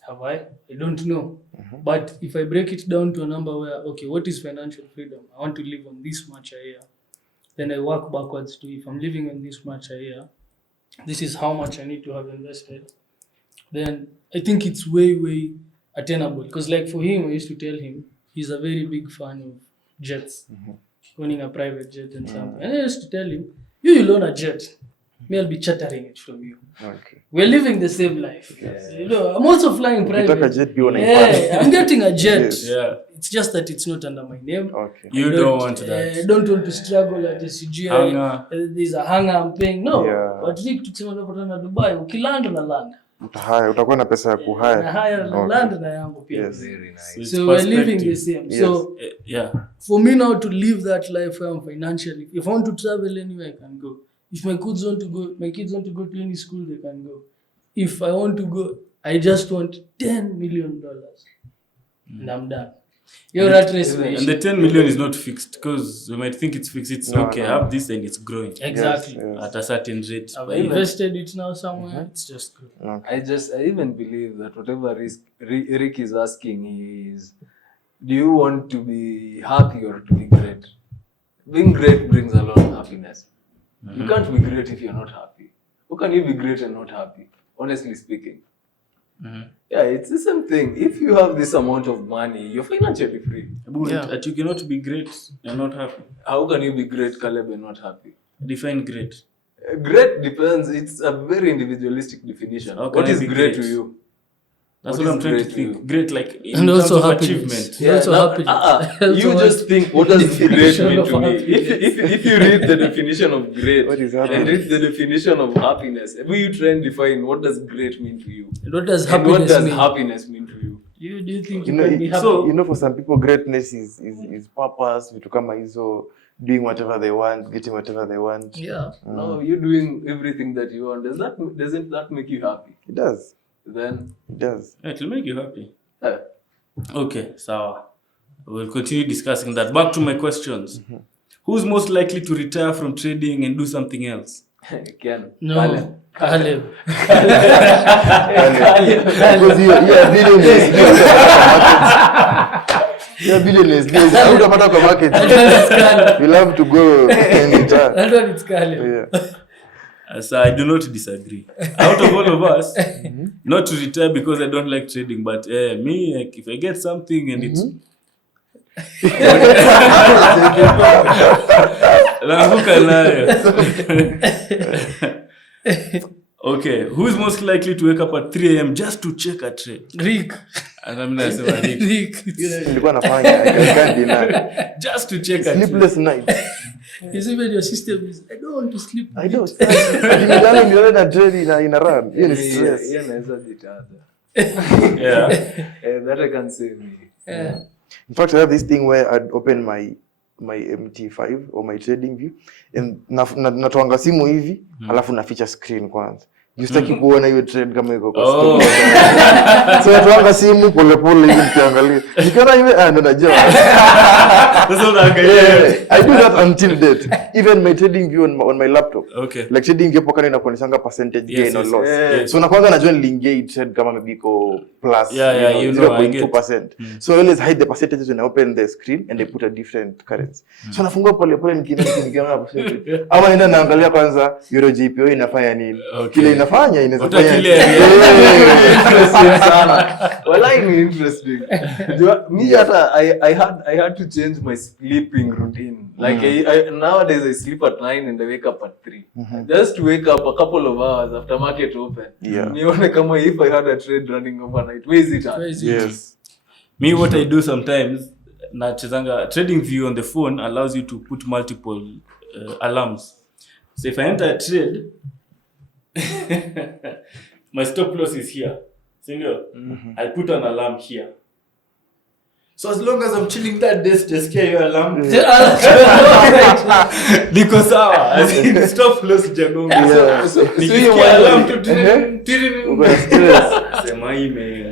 Have I? I don't know. But if I break it down to a number where, okay, what is financial freedom? I want to live on this much a year. Then I work backwards to, if I'm living on this much a year, this is how much I need to have invested. Then I think it's way, way attainable. Because like for him, I used to tell him, he's a very big fan of jets, owning a private jet and something. And I used to tell him, you'll own a jet. Me, I'll be chartering it from you. Okay. We're living the same life. You know, I'm also flying private. Ukitaka jet pia Yeah, I'm getting a jet. Yes. Yeah. It's just that it's not under my name. Okay. You don't want that. I don't want to struggle at the CGI. Hanger. There's a hanger I'm paying. No. Yeah. But Rick tukisema tunapatana Dubai, ukilanda unalanda. Utahaya, utakuwa na pesa ya na kuhaya. haya na land na yangu pia. Yes. Very nice. it's So we're living the perspective. same. So Yeah. for me now to live that life where I'm financially, if I want to travel anywhere, I can go. If my kids want to go to any school, they can go. If I want to go, I just want $10 million, and I'm done. Your rat race. And the 10 million is not fixed because we might think it's fixed. It's No, okay. no. I have this and it's growing Exactly. Yes. at a certain rate. I've But even- invested it now somewhere. It's just good. I even believe that whatever Rick is asking is, do you want to be happy or to be great? Being great brings a lot of happiness. You can't be great if you're not happy. How can you be great and not happy? Honestly speaking. Yeah, it's the same thing. If you have this amount of money, you're financially free. But you cannot be great and not happy. How can you be great, Caleb, and not happy? Define great. Great depends. It's a very individualistic definition. How can What I is be great great? to you? That's What what I'm is trying to great to think. you? Great, like in And terms also of happiness. achievement. Yeah. Also happiness. You Also just think, what does great definition mean of to me? happiness. If you read the definition of great What is and happiness? read the definition of happiness, will you try and define what does great mean to you? And what does And what happiness does mean? happiness mean to you? Do you think You you know, can be happy? so- for some people greatness is purpose, vitu kama hizo, doing whatever they want, getting whatever they want. Yeah. No, you're doing everything that you want. Doesn't that make you happy? It does. Then It does. Yeah, it'll make you happy. yeah. Okay, so we'll continue discussing that. Back to my questions. Who's most likely to retire from trading and do something else? Ken. No. Caleb. Caleb. Because you are billionaires. You are billionaires. Hautapata kwa market. It's Caleb. You'll have to go and retire. That one it's Caleb. Yeah. So I do not disagree. Out of all of us, not to retire because I don't like trading, but me, like, if I get something and it's naanguka nayo. Okay, who's most likely to wake up at 3 a.m. just to check a trade? Rick. And I'm not saying Rick. Nilikuwa nafanya. I can't deny. just to check a trade. Sleepless nights. Is even your system is, I don't want to sleep. I don't. Nililala nilala trade ina run. Hiyo ni stress. Yeah, naweza jitaza. Yeah. That I can say me. Yeah. In fact, I have this thing where I'd open my MT5 or my trading view and natoanga simu hivi alafu na feature screen kwanza. Sitaki kuona hiyo trade kama iko kwa Oh. So natoanga simu pole pole hivi nikiangalia. Nikiona hivi ndo najua. That's what I Yeah, I do that until date. Even my trading view on my laptop. Okay. Like trading view hapo kana inakuonyeshanga percentage gain or loss. yes. So nakwanga najua nilingia hii trade kama maybe iko plus Yeah, you know, I get. 0.2%. So I always hide the percentages when I open the screen and I put a different currency. So nafungua pole pole nikiangalia percentage. Ama naenda naangalia kwanza euro GPO inafanya nini. Okay. Kile inafanya inaweza Utakile fanya. ya- Interesting sana. Walai ni interesting. Me hata I had to change my sleeping routine. Like nowadays I sleep at 9 and I wake up at 3. Just to wake up a couple of hours after market open. Yeah. Nione kama if I had a trade running overnight. Where is it at? Where is it? Yes. Me, what I do sometimes, nachezanga trading view on the phone allows you to put multiple alarms. So if I enter a trade, my stop loss is here. Single. I put an alarm here. So as long as I'm chilling that desk, just scare your alarm. Niko sawa. As in stop loss jagonga. Yeah. So you Nikisikia alarm tu Uko na stress. sema ime.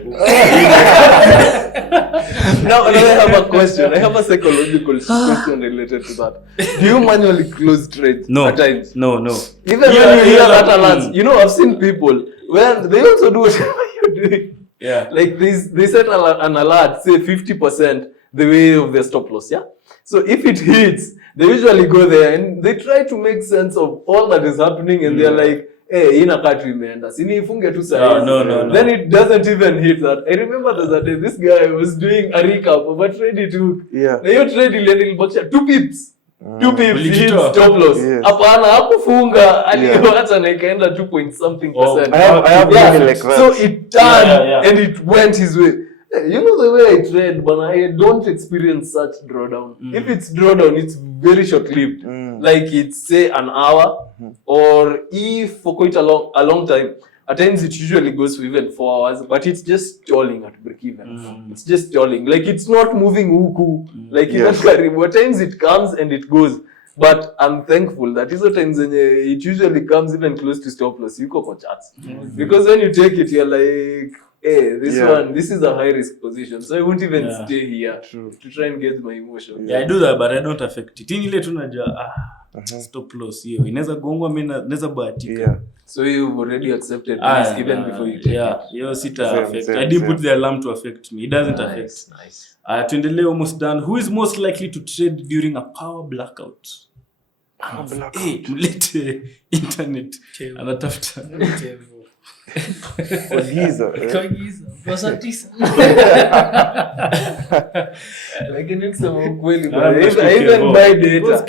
Now I have a question. I have a psychological question related to that. Do you manually close trades No. at times? No. Even when you hear that alert, you know, I've seen people when they also do whatever you're doing. Yeah. Like they set an alert, say 50% the way of their stop loss, yeah? So if it hits, they usually go there and they try to make sense of all that is happening and they're like, hey, inakaa tu imeenda. Sinifunge tu sahizi. No. Then it doesn't even hit that. I remember there's a day this guy was doing a recap of a trade he took. Yeah. Na hiyo trade ilibakisha 2 pips. 2 pips he hit Ulijitoa? stop loss. Yes. Hapana, hakufunga. Aliyoacha na ikaenda 2 point something percent. I have Yeah, really like that. so it turned Yeah. and it went his way. You know the way I trade, but I don't experience such drawdown. If it's drawdown, it's very short-lived. Like it's say an hour, or if for quite a long time. At times it usually goes for even 4 hours, but it's just stalling at break even. It's just stalling. Like it's not moving huku. Like even Karibu. At times it comes and it goes. But I'm thankful that hizo times it usually comes even close to stop loss. Yuko kwa charts. Because when you take it, you're like, hey, this is a high risk position. So I won't even stay here to try and get my emotions. Yeah, I do that, but I don't affect it. Ile tu najua stop loss hiyo. Inaweza gongwa mimi naweza bahatika. Yeah. So you've already accepted risk even before you take it. Yo sita affect. I didn't put the alarm to affect me. It doesn't affect. Nice. Tuendelee, almost done. Who is most likely to trade during a power blackout? Hey, mlete internet. Anatafuta. Kwa giza. Pasa tisa. Lakini kusema ukweli, I even buy data.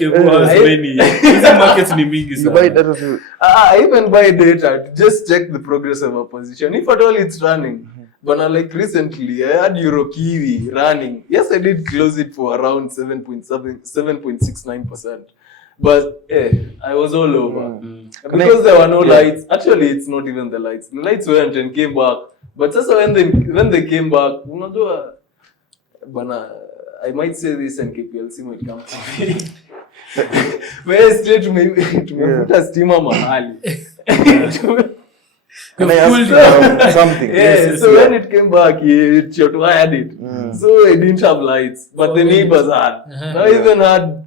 Hizi markets ni mingi You sana. buy data too. I even buy data to just check the progress of a position. If at all it's running. But like recently, I had Euro Kiwi running. Yes, I did close it for around 7.69%. But I was all over. Because there were no lights. Actually, it's not even the lights. The lights went and came back. But also when they came back, I might say this and KPLC might come to me. Where straight tumefuta stima mahali. Can I ask something? So when it came back, it wired it. So it didn't have lights, but the neighbors had. Now even had.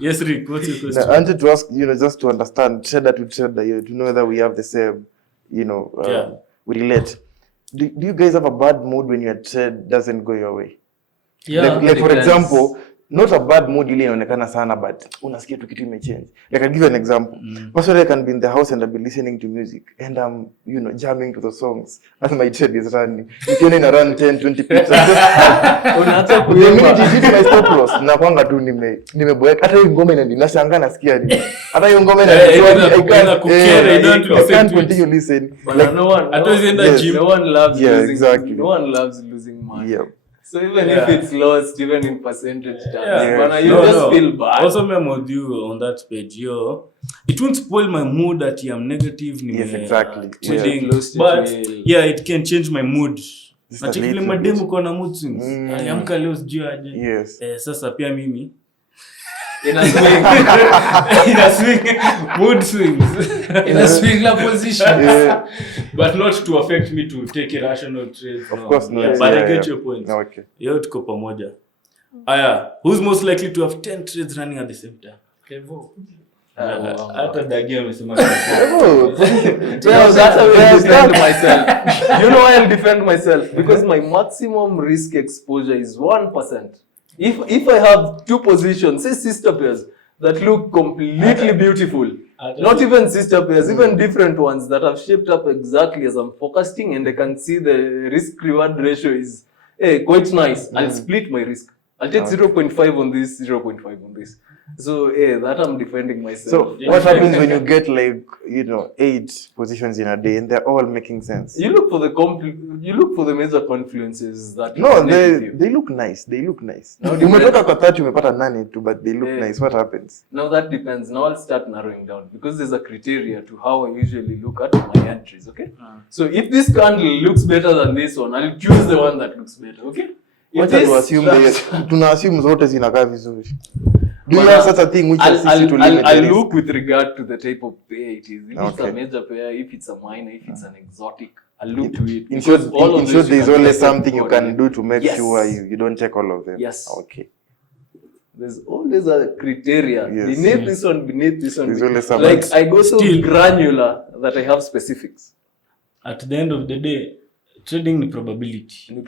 Yes, Rick, what's your question? Now, I wanted to ask, just to understand, trader to trader, to know whether we have the same, we relate. Do you guys have a bad mood when your trade doesn't go your way? Yeah. Like for example, not a bad mood ile inaonekana sana, but unasikia tu kitu imechange. Like I'll give you an example. Personally, I can be in the house and I'll be listening to music and I'm, jamming to the songs as my trade is running. If you're in around 10, 20 pips, Unaacha the minute it hits my stop loss, nakwanga tu nimeboeka. Hata hiyo ngoma nashangaa nasikia nini. Hata hiyo ngoma I can't continue listening. But no one loves losing. Exactly. No one loves losing money. Yeah. So even if it's lost, even in percentage terms, you just feel bad. Also, I'm with you on that page. It won't spoil my mood that I'm negative. Yes, exactly. Trading, But it can change my mood. Nachikile little mademu kwa na mood swings. Aliamka leo sijui aje. Yes. Sasa pia mimi in a swing. in a swing, mood swings. In a swingler position. Yeah. But not to affect me to take irrational trades. Of course not. Yeah, but I get your point. Okay. Yo tuko pamoja. Aya, who's most likely to have 10 trades running at the same time? Kevo. Hata Dagi amesema. That's how I defend myself. You know why I'll defend myself? Because my maximum risk exposure is 1%. If I have two positions, say sister pairs, that look completely beautiful, not even sister pairs, even different ones that have shaped up exactly as I'm forecasting, and I can see the risk-reward ratio is quite nice, I'll split my risk. I'll take 0.5 on this, 0.5 on this. So that I'm defending myself. So what happens when you get 8 positions in a day and they're all making sense? You look for the major confluences that they look nice. They look nice. Umetoka kwa 30 umepata 9 too, but they look nice. What happens? Now that depends. Now I'll start narrowing down because there's a criteria to how I usually look at my entries, okay? So if this candle looks better than this one, I'll choose the one that looks better, okay? Tuna assume zote zinakaa vizuri. Do you have such a thing which is easy to limit? I'll look with regard to the type of pair it is. If it's a major pair, if it's a minor, if it's an exotic, I'll look to it. In short, there's always something you can do to make sure you don't take all of them. Yes. Okay. There's always a criteria. Yes. Beneath this one. There's always some. Like I go so granular that I have specifics. At the end of the day, trading ni probability. In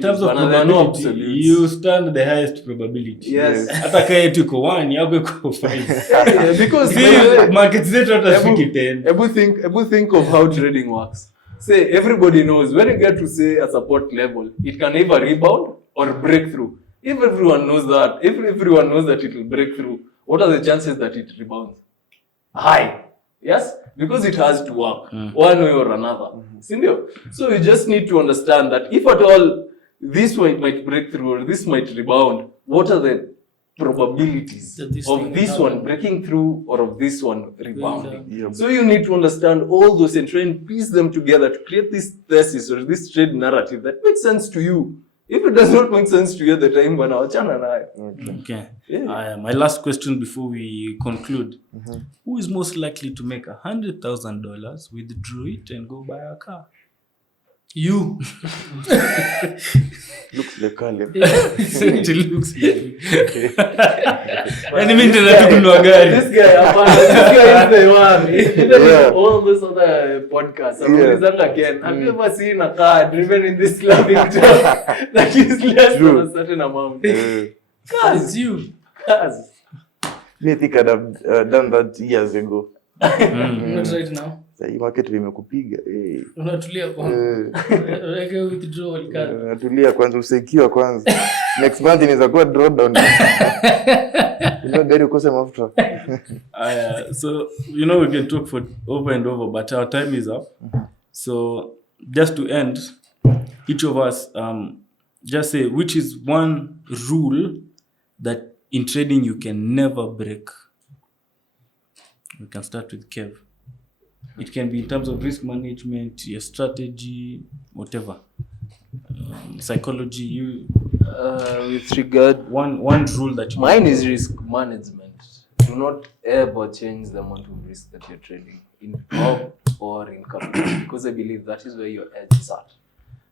terms of probability, you stand the highest probability. Yes. Hata kama yetu iko 1, yako iko 5. Because market zetu hata fiki 10. Ebu think of how trading works. Say everybody knows when you get to say a support level, it can either rebound or break through. If everyone knows that, it will break through, what are the chances that it rebounds? High. Yes? Because it has to work one way or another. So you just need to understand that if at all this one might break through or this might rebound, what are the probabilities That this of thing this will one happen. breaking through or of this one rebounding. Yeah. So you need to understand all those and try and piece them together to create this thesis or this trade narrative that makes sense to you. If it does not make sense to you at the time, when wachana nayo. Okay. Yeah. My last question before we conclude. Who is most likely to make $100,000, withdraw it, and go buy a car? You. Looks like Caleb. It looks like. Yaani mimi ndio natukunua gari. This guy is the one. Even in all those other podcasts, anaulizanga Ken, have you ever seen a car driven in this laughing truck that is less than a certain amount? It's you. Cars. Me think I'd have done that years ago. Not right now. Hii market vimekupiga. Unatulia kwa. Weke withdrawal card. Natulia kwanza, usekiwa kwanza. Next month inaweza kuwa drawdown. Ndio gari ukose mafuta. So we can talk for over and over, but our time is up. So just to end, each of us just say which is one rule that in trading you can never break. We can start with Kev. It can be in terms of risk management, your strategy, whatever. Psychology, With regard, one rule that you mine is risk management. Do not ever change the amount of risk that you're trading in prop or in capital, because I believe that is where your edge is at.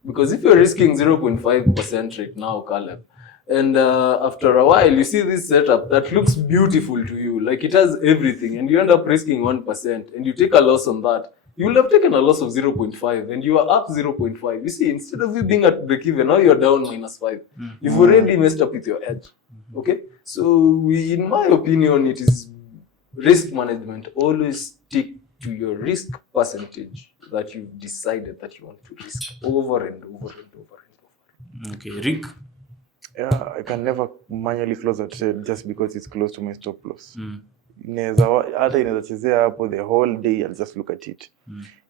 Because if you're risking 0.5% right now, Caleb, and after a while you see this setup that looks beautiful to you, like it has everything, and you end up risking 1% and you take a loss on that, you will have taken a loss of 0.5 and you are up 0.5. You see, instead of you being at break even, now you're down -5. You've already messed up with your edge. Okay? So in my opinion, it is risk management. Always stick to your risk percentage that you've decided that you want to risk over and over and over and over. Okay, Rick. Yeah, I can never manually close a trade just because it's close to my stop loss. Hata inaweza chezea hapo the whole day, I'll just look at it.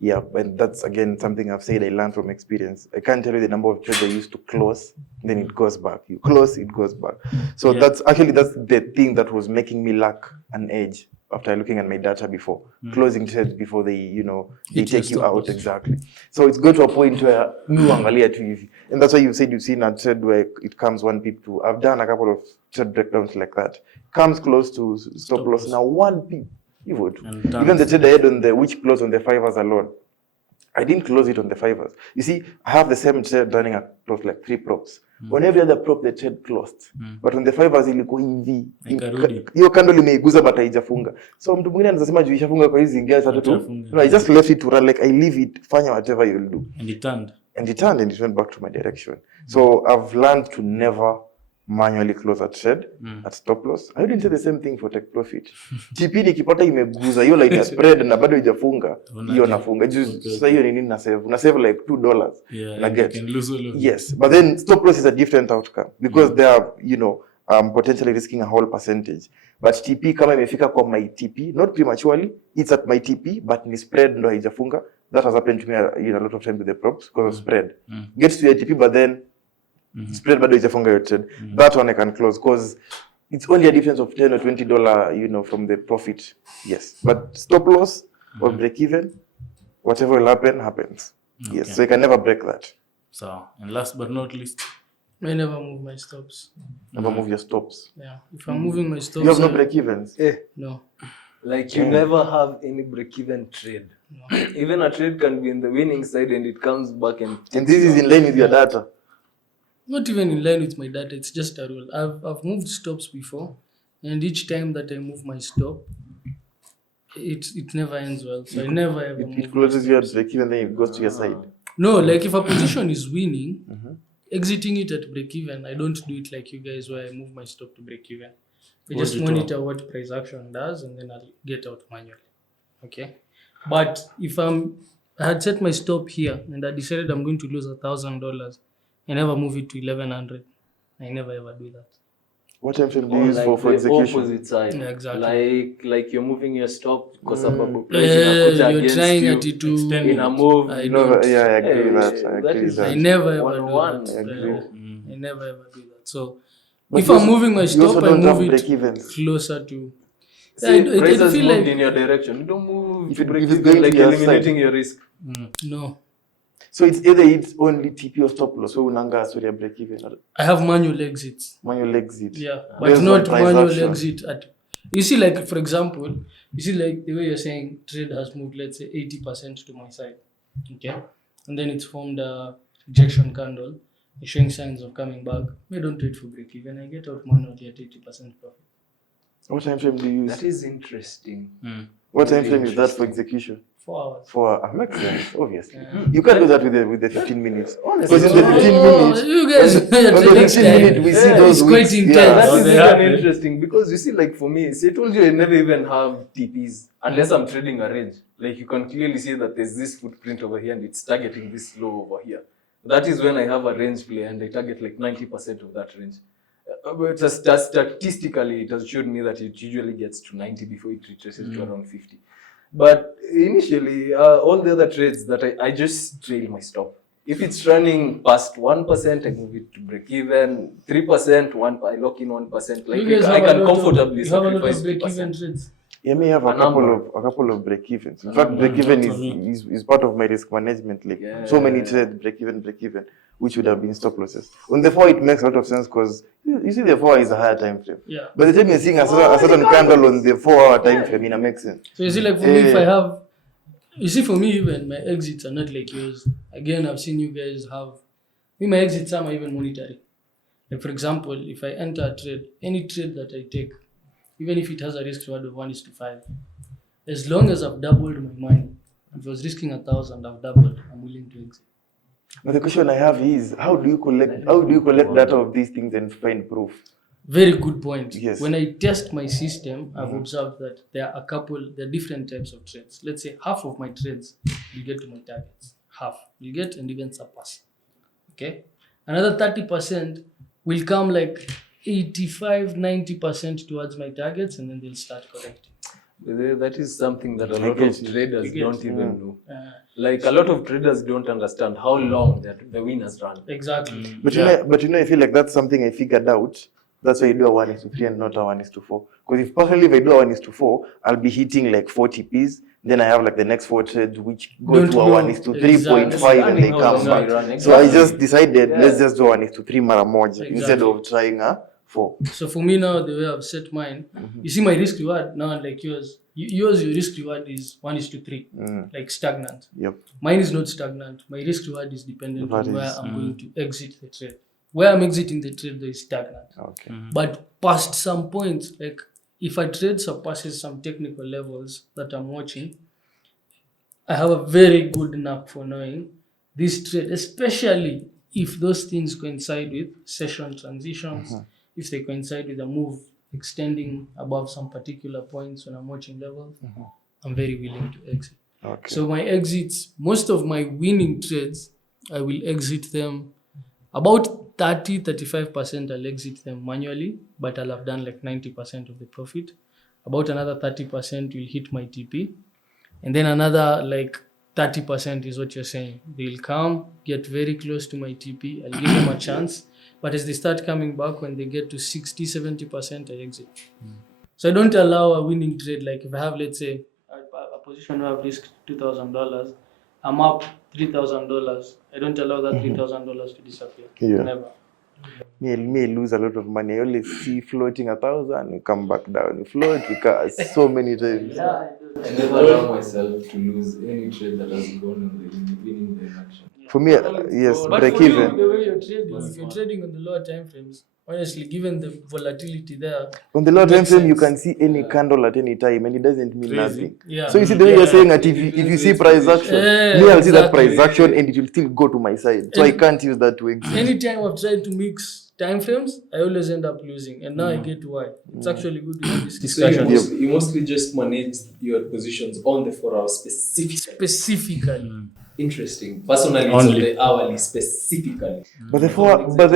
Yeah, and that's again something I've said I learned from experience. I can't tell you the number of trades I used to close, then it goes back. You close, it goes back. So that's the thing that was making me lack an edge after looking at my data before. Closing trades before they take you out. Exactly. So it's got to a point where you angalia tu hivi. And that's why you said you've seen a trade where it comes 1 pip to. I've done a couple of trade breakdowns like that. Comes close to stop loss. Now 1 pip. Even the trade I had on which closed on the 5s alone, I didn't close it on the 5s. You see, I have the same trade running across like 3 props. On every other prop the trade closed. But on the 5s ilikuwa hivi. Hiyo candle imeiguza but haijafunga. So mtu mwingine anasema juu ishafunga kwa hizi ingia sasa tu. I just left it to run, like I leave it, fanya whatever you'll do. And it turned. And it went back to my direction. So I've learned to never manually close a trade at stop loss. I didn't say the same thing for take profit. TP nikipata imeguza hiyo like spread na bado haijafunga, hiyo nafunga. Sasa hiyo ni nini na save? Una save like $2 na get. You can lose a lot. Yes, but then stop loss is a different outcome because they are, potentially risking a whole percentage. But TP kama imefika kwa my TP, not prematurely, it's at my TP but ni spread ndo haijafunga. That has happened to me a lot of time with the props because of spread. Gets to your TP but then spread bado haijafunga your trade. That one I can close because it's only a difference of $10 or $20, from the profit. Yes, but stop loss or break even, whatever will happen happens. Okay. Yes, so you can never break that. So, and last but not least, I never move my stops. Never move your stops. Yeah, if I'm moving my stops, You have no break evens. No. Like you never have any break-even trade. No. Even a trade can be in the winning side and it comes back and this is in line with your data. Not even in line with my data. It's just a rule. I've moved stops before, and each time that I move my stop, it never ends well. So I never ever move. It closes your break even, then it goes to your side. No, like if a position is winning, exiting it at break even, I don't do it like you guys where I move my stop to break even. I just monitor what price action does and then I'll get out manually. Okay. But if I had set my stop here and I decided I'm going to lose $1,000, I never move it to 1,100. I never ever do that. What time frame do you use like for execution? Opposite side. Yeah, exactly. Like you're moving your stop because sababu you're trying at it to in a move. I don't. I agree with that. That is I never ever do one-on-one. that. I never ever do that. So But If you I'm also- moving my you stop, also I don't have move it break-evens. closer to. See, I price has feel moved like in your direction. You don't move If to it- break if it's even, going to like the other eliminating side. your risk. no. So it's either it's only TP or stop loss. So unanga sorry break even or I have manual exits. manual exit. Yeah, Based but not on price manual action. exit at. You see, like for example, you see, like the way you're saying trade has moved, let's say 80% to my side, okay, and then it's formed a rejection candle, showing signs of coming back. I don't wait for break even. I get out manually at 80% profit. What time frame do you use? That is interesting. What time very frame is that for interesting. execution? 4 hours. For makes sense, obviously. Yeah. You can't do that with the 15 minutes. Honestly, Because in the 15 minutes, you guys, on the 15 minute, we see Yeah, those it's quite weeks. intense. Yeah. That Oh, is they even happen. interesting because you see, like for me, see, I told you I never even have TPs unless I'm trading a range. Like you can clearly see that there's this footprint over here and it's targeting this low over here. That is when I have a range play and I target like 90% of that range. But just statistically, it has showed me that it usually gets to 90 before it retraces to around 50. But initially, all the other trades that I just trail my stop. If it's running past 1%, I move it to break even. 3%, I lock in 1%. Like You guys I have a can lot comfortably of, you have a lot sacrifice of break-even 2%. trades. You may have A a couple of break evens. In fact, break even is part of my risk management. Like so many trades, break even, which would have been stop losses. On the 4, it makes a lot of sense because you see the 4 is a higher time frame. Yeah. By the time you're seeing a certain candle on the 4-hour time frame, it makes sense. So you see, like for me, if I have, you see, for me even my exits are not like yours. Again, I've seen you guys have. Me, my exits some are even monetary. Like for example, if I enter a trade, any trade that I take, even if it has a risk reward of 1:5, as long as I've doubled my money, if I was risking 1,000, I've doubled. I'm willing to exit. But the question I have is, how do you collect data of these things and find proof? Very good point. Yes. When I test my system, I've observed that there are different types of trades. Let's say half of my trades will get to my targets. Half will get and even surpass. Okay. Another 30% will come like 85-90% towards my targets, and then they'll start correcting. That is something that a lot get of traders You don't get- even know. Uh, Like a lot of traders don't understand how long the winners run. exactly. But you know, I feel like that's something I figured out. That's why I do a 1:3 and not a 1:4. Because if personally if I do a 1:4, I'll be hitting like 40 Ps. Then I have like the next 4 trades which go Don't to a know. 1:3.5 and they Exactly. come How long back. they run. So I Exactly. just decided Yeah. let's just do 1:3 mara moja instead Exactly. of trying a 4. So for me now, the way I've set mine, you see my risk reward now, like yours. Your risk reward is 1:3, like stagnant. Yep. Mine is not stagnant. My risk reward is dependent on That where is- I'm going to exit the trade. Where I'm exiting the trade, though, is stagnant. Okay. But past some points, like if a trade surpasses some technical levels that I'm watching, I have a very good knack for knowing this trade, especially if those things coincide with session transitions, if they coincide with a move extending above some particular points when I'm watching levels, I'm very willing to exit. Okay. So my exits, most of my winning trades, I will exit them about 30-35%. I'll exit them manually, but I'll have done like 90% of the profit. About another 30% will hit my TP. And then another like 30% is what you're saying. They'll come, get very close to my TP. I'll give them a chance. But as they start coming back, when they get to 60-70%, I exit. So I don't allow a winning trade. Like if I have, let's say, a position where I've risked $2,000, I'm up $3,000. I don't allow that $3,000 to disappear. Yeah. Never. Me I lose a lot of money. I only see floating 1,000, we come back down. We float, we cut so many times. I never allow myself to lose any trade that has gone in the winning direction. For me, yes, But break for you, even. the way you're trading, if you're trading on the lower time frames, honestly, given the volatility there, On the lower time makes frame, you sense. can see any candle at any time, and it doesn't mean nothing. Yeah. So you see the way you're saying that if you see price action, me I'll see that exactly. price action, and it will still go to my side. So I can't use that to exit. Anytime I've tried to mix time frames, I always end up losing. And now I get why. It's actually good to have this So discussion. you mostly just manage your positions on the 4 hours specifically. Specifically. Interesting. Personally, it's Only. on the hourly specifically. But the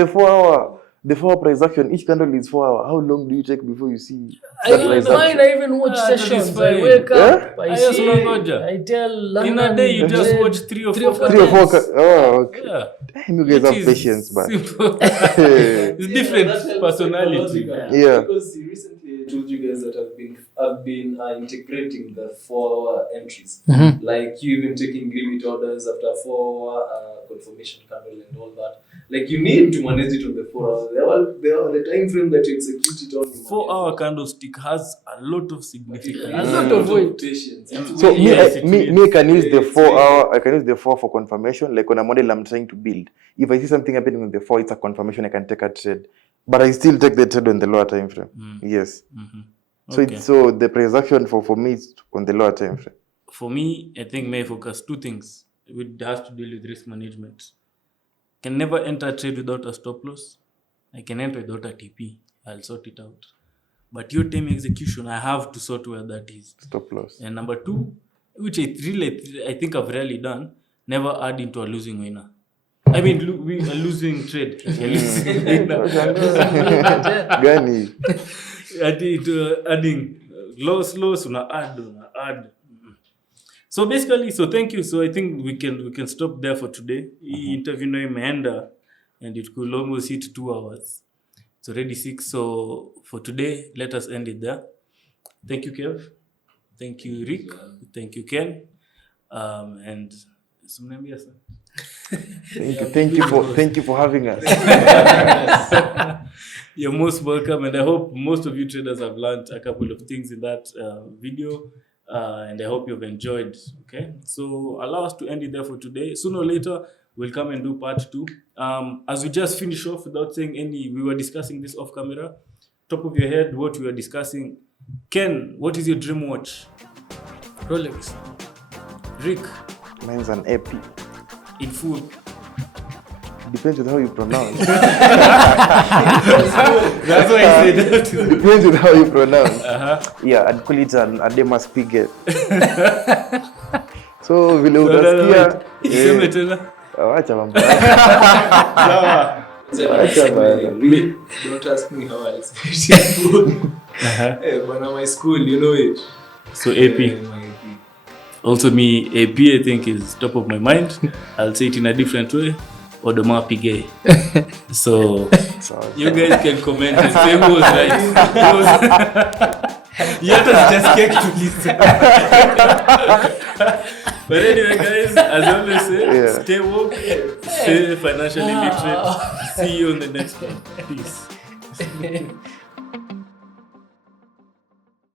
4 hour, the 4 hour price action, each candle is 4 hours. How long do you take before you see I that price action? mine, I even watch that is sessions. fine. I wake up, I just see, unangoja. I tell London. In a day, you just Madrid, watch 3 or 4 3 or 4 candles. oh, okay. Yeah. Damn, you guys Which have is patience, but simple. yeah. It's different that helps personality. psychologically. Yeah. Because recently I told you guys that I've been integrating the 4 entries. Mhm. Like you even taking limit orders after 4 confirmation candle and all that. Like you need to manage it on the 4 hours. They are the time frame that you execute it on. 4 hour candlestick has a lot of significance. A lot of weight. patience. So Yes, it me is. can use the It's 4 really- hour. I can use the 4 for confirmation. Like on a model I'm trying to build. If I see something happening on the 4, it's a confirmation. I can take a trade, but I still take the trade on the lower time frame. Yes. Mhm. So Okay. so the price action for me is on the lower time frame. For me, I think may focus 2 things. It has to deal with risk management. Can never enter a trade without a stop loss. I can enter without a TP. I'll sort it out. But your time execution, I have to sort where that is. Stop loss. And number 2, which I think I've rarely done, never add into a losing winner. I mean, a losing trade. A losing winner. Gani. Adding loss, una add. So basically, so thank you. So I think we can stop there for today. Hii interview now imeenda and it could almost hit 2 hours. It's already 6. So for today, let us end it there. Thank you, Kev. Thank you, Rick. Thank you, Ken. And sumniambia sana. Thank you for having us. You're most welcome, and I hope most of you traders have learned a couple of things in that video, and I hope you've enjoyed. Okay, so allow us to end it there for today. Sooner or later, we'll come and do part 2. As we just finish off, without saying we were discussing this off camera. Top of your head, what we were discussing. Ken, what is your dream watch? Rolex. Rick, Mine's an AP. in full. Depends on how you pronounce. That's why I said that. Depends on how you pronounce. Uh-huh. Yeah, I'd call it an Ademas Piguet. So vile No, utasikia. Iseme tena. Wacha mambo. Sawa. Don't ask me how I say it. Hey, but at my school, you know it. So AP. My AP. Also me, AP I think is top of my mind. I'll say it in a different way. Odoma Piguet. So you guys can comment if same was right. You have to just get to listen. But anyway, guys, as I always say, stay woke, stay financially literate. See you on the next one. Peace.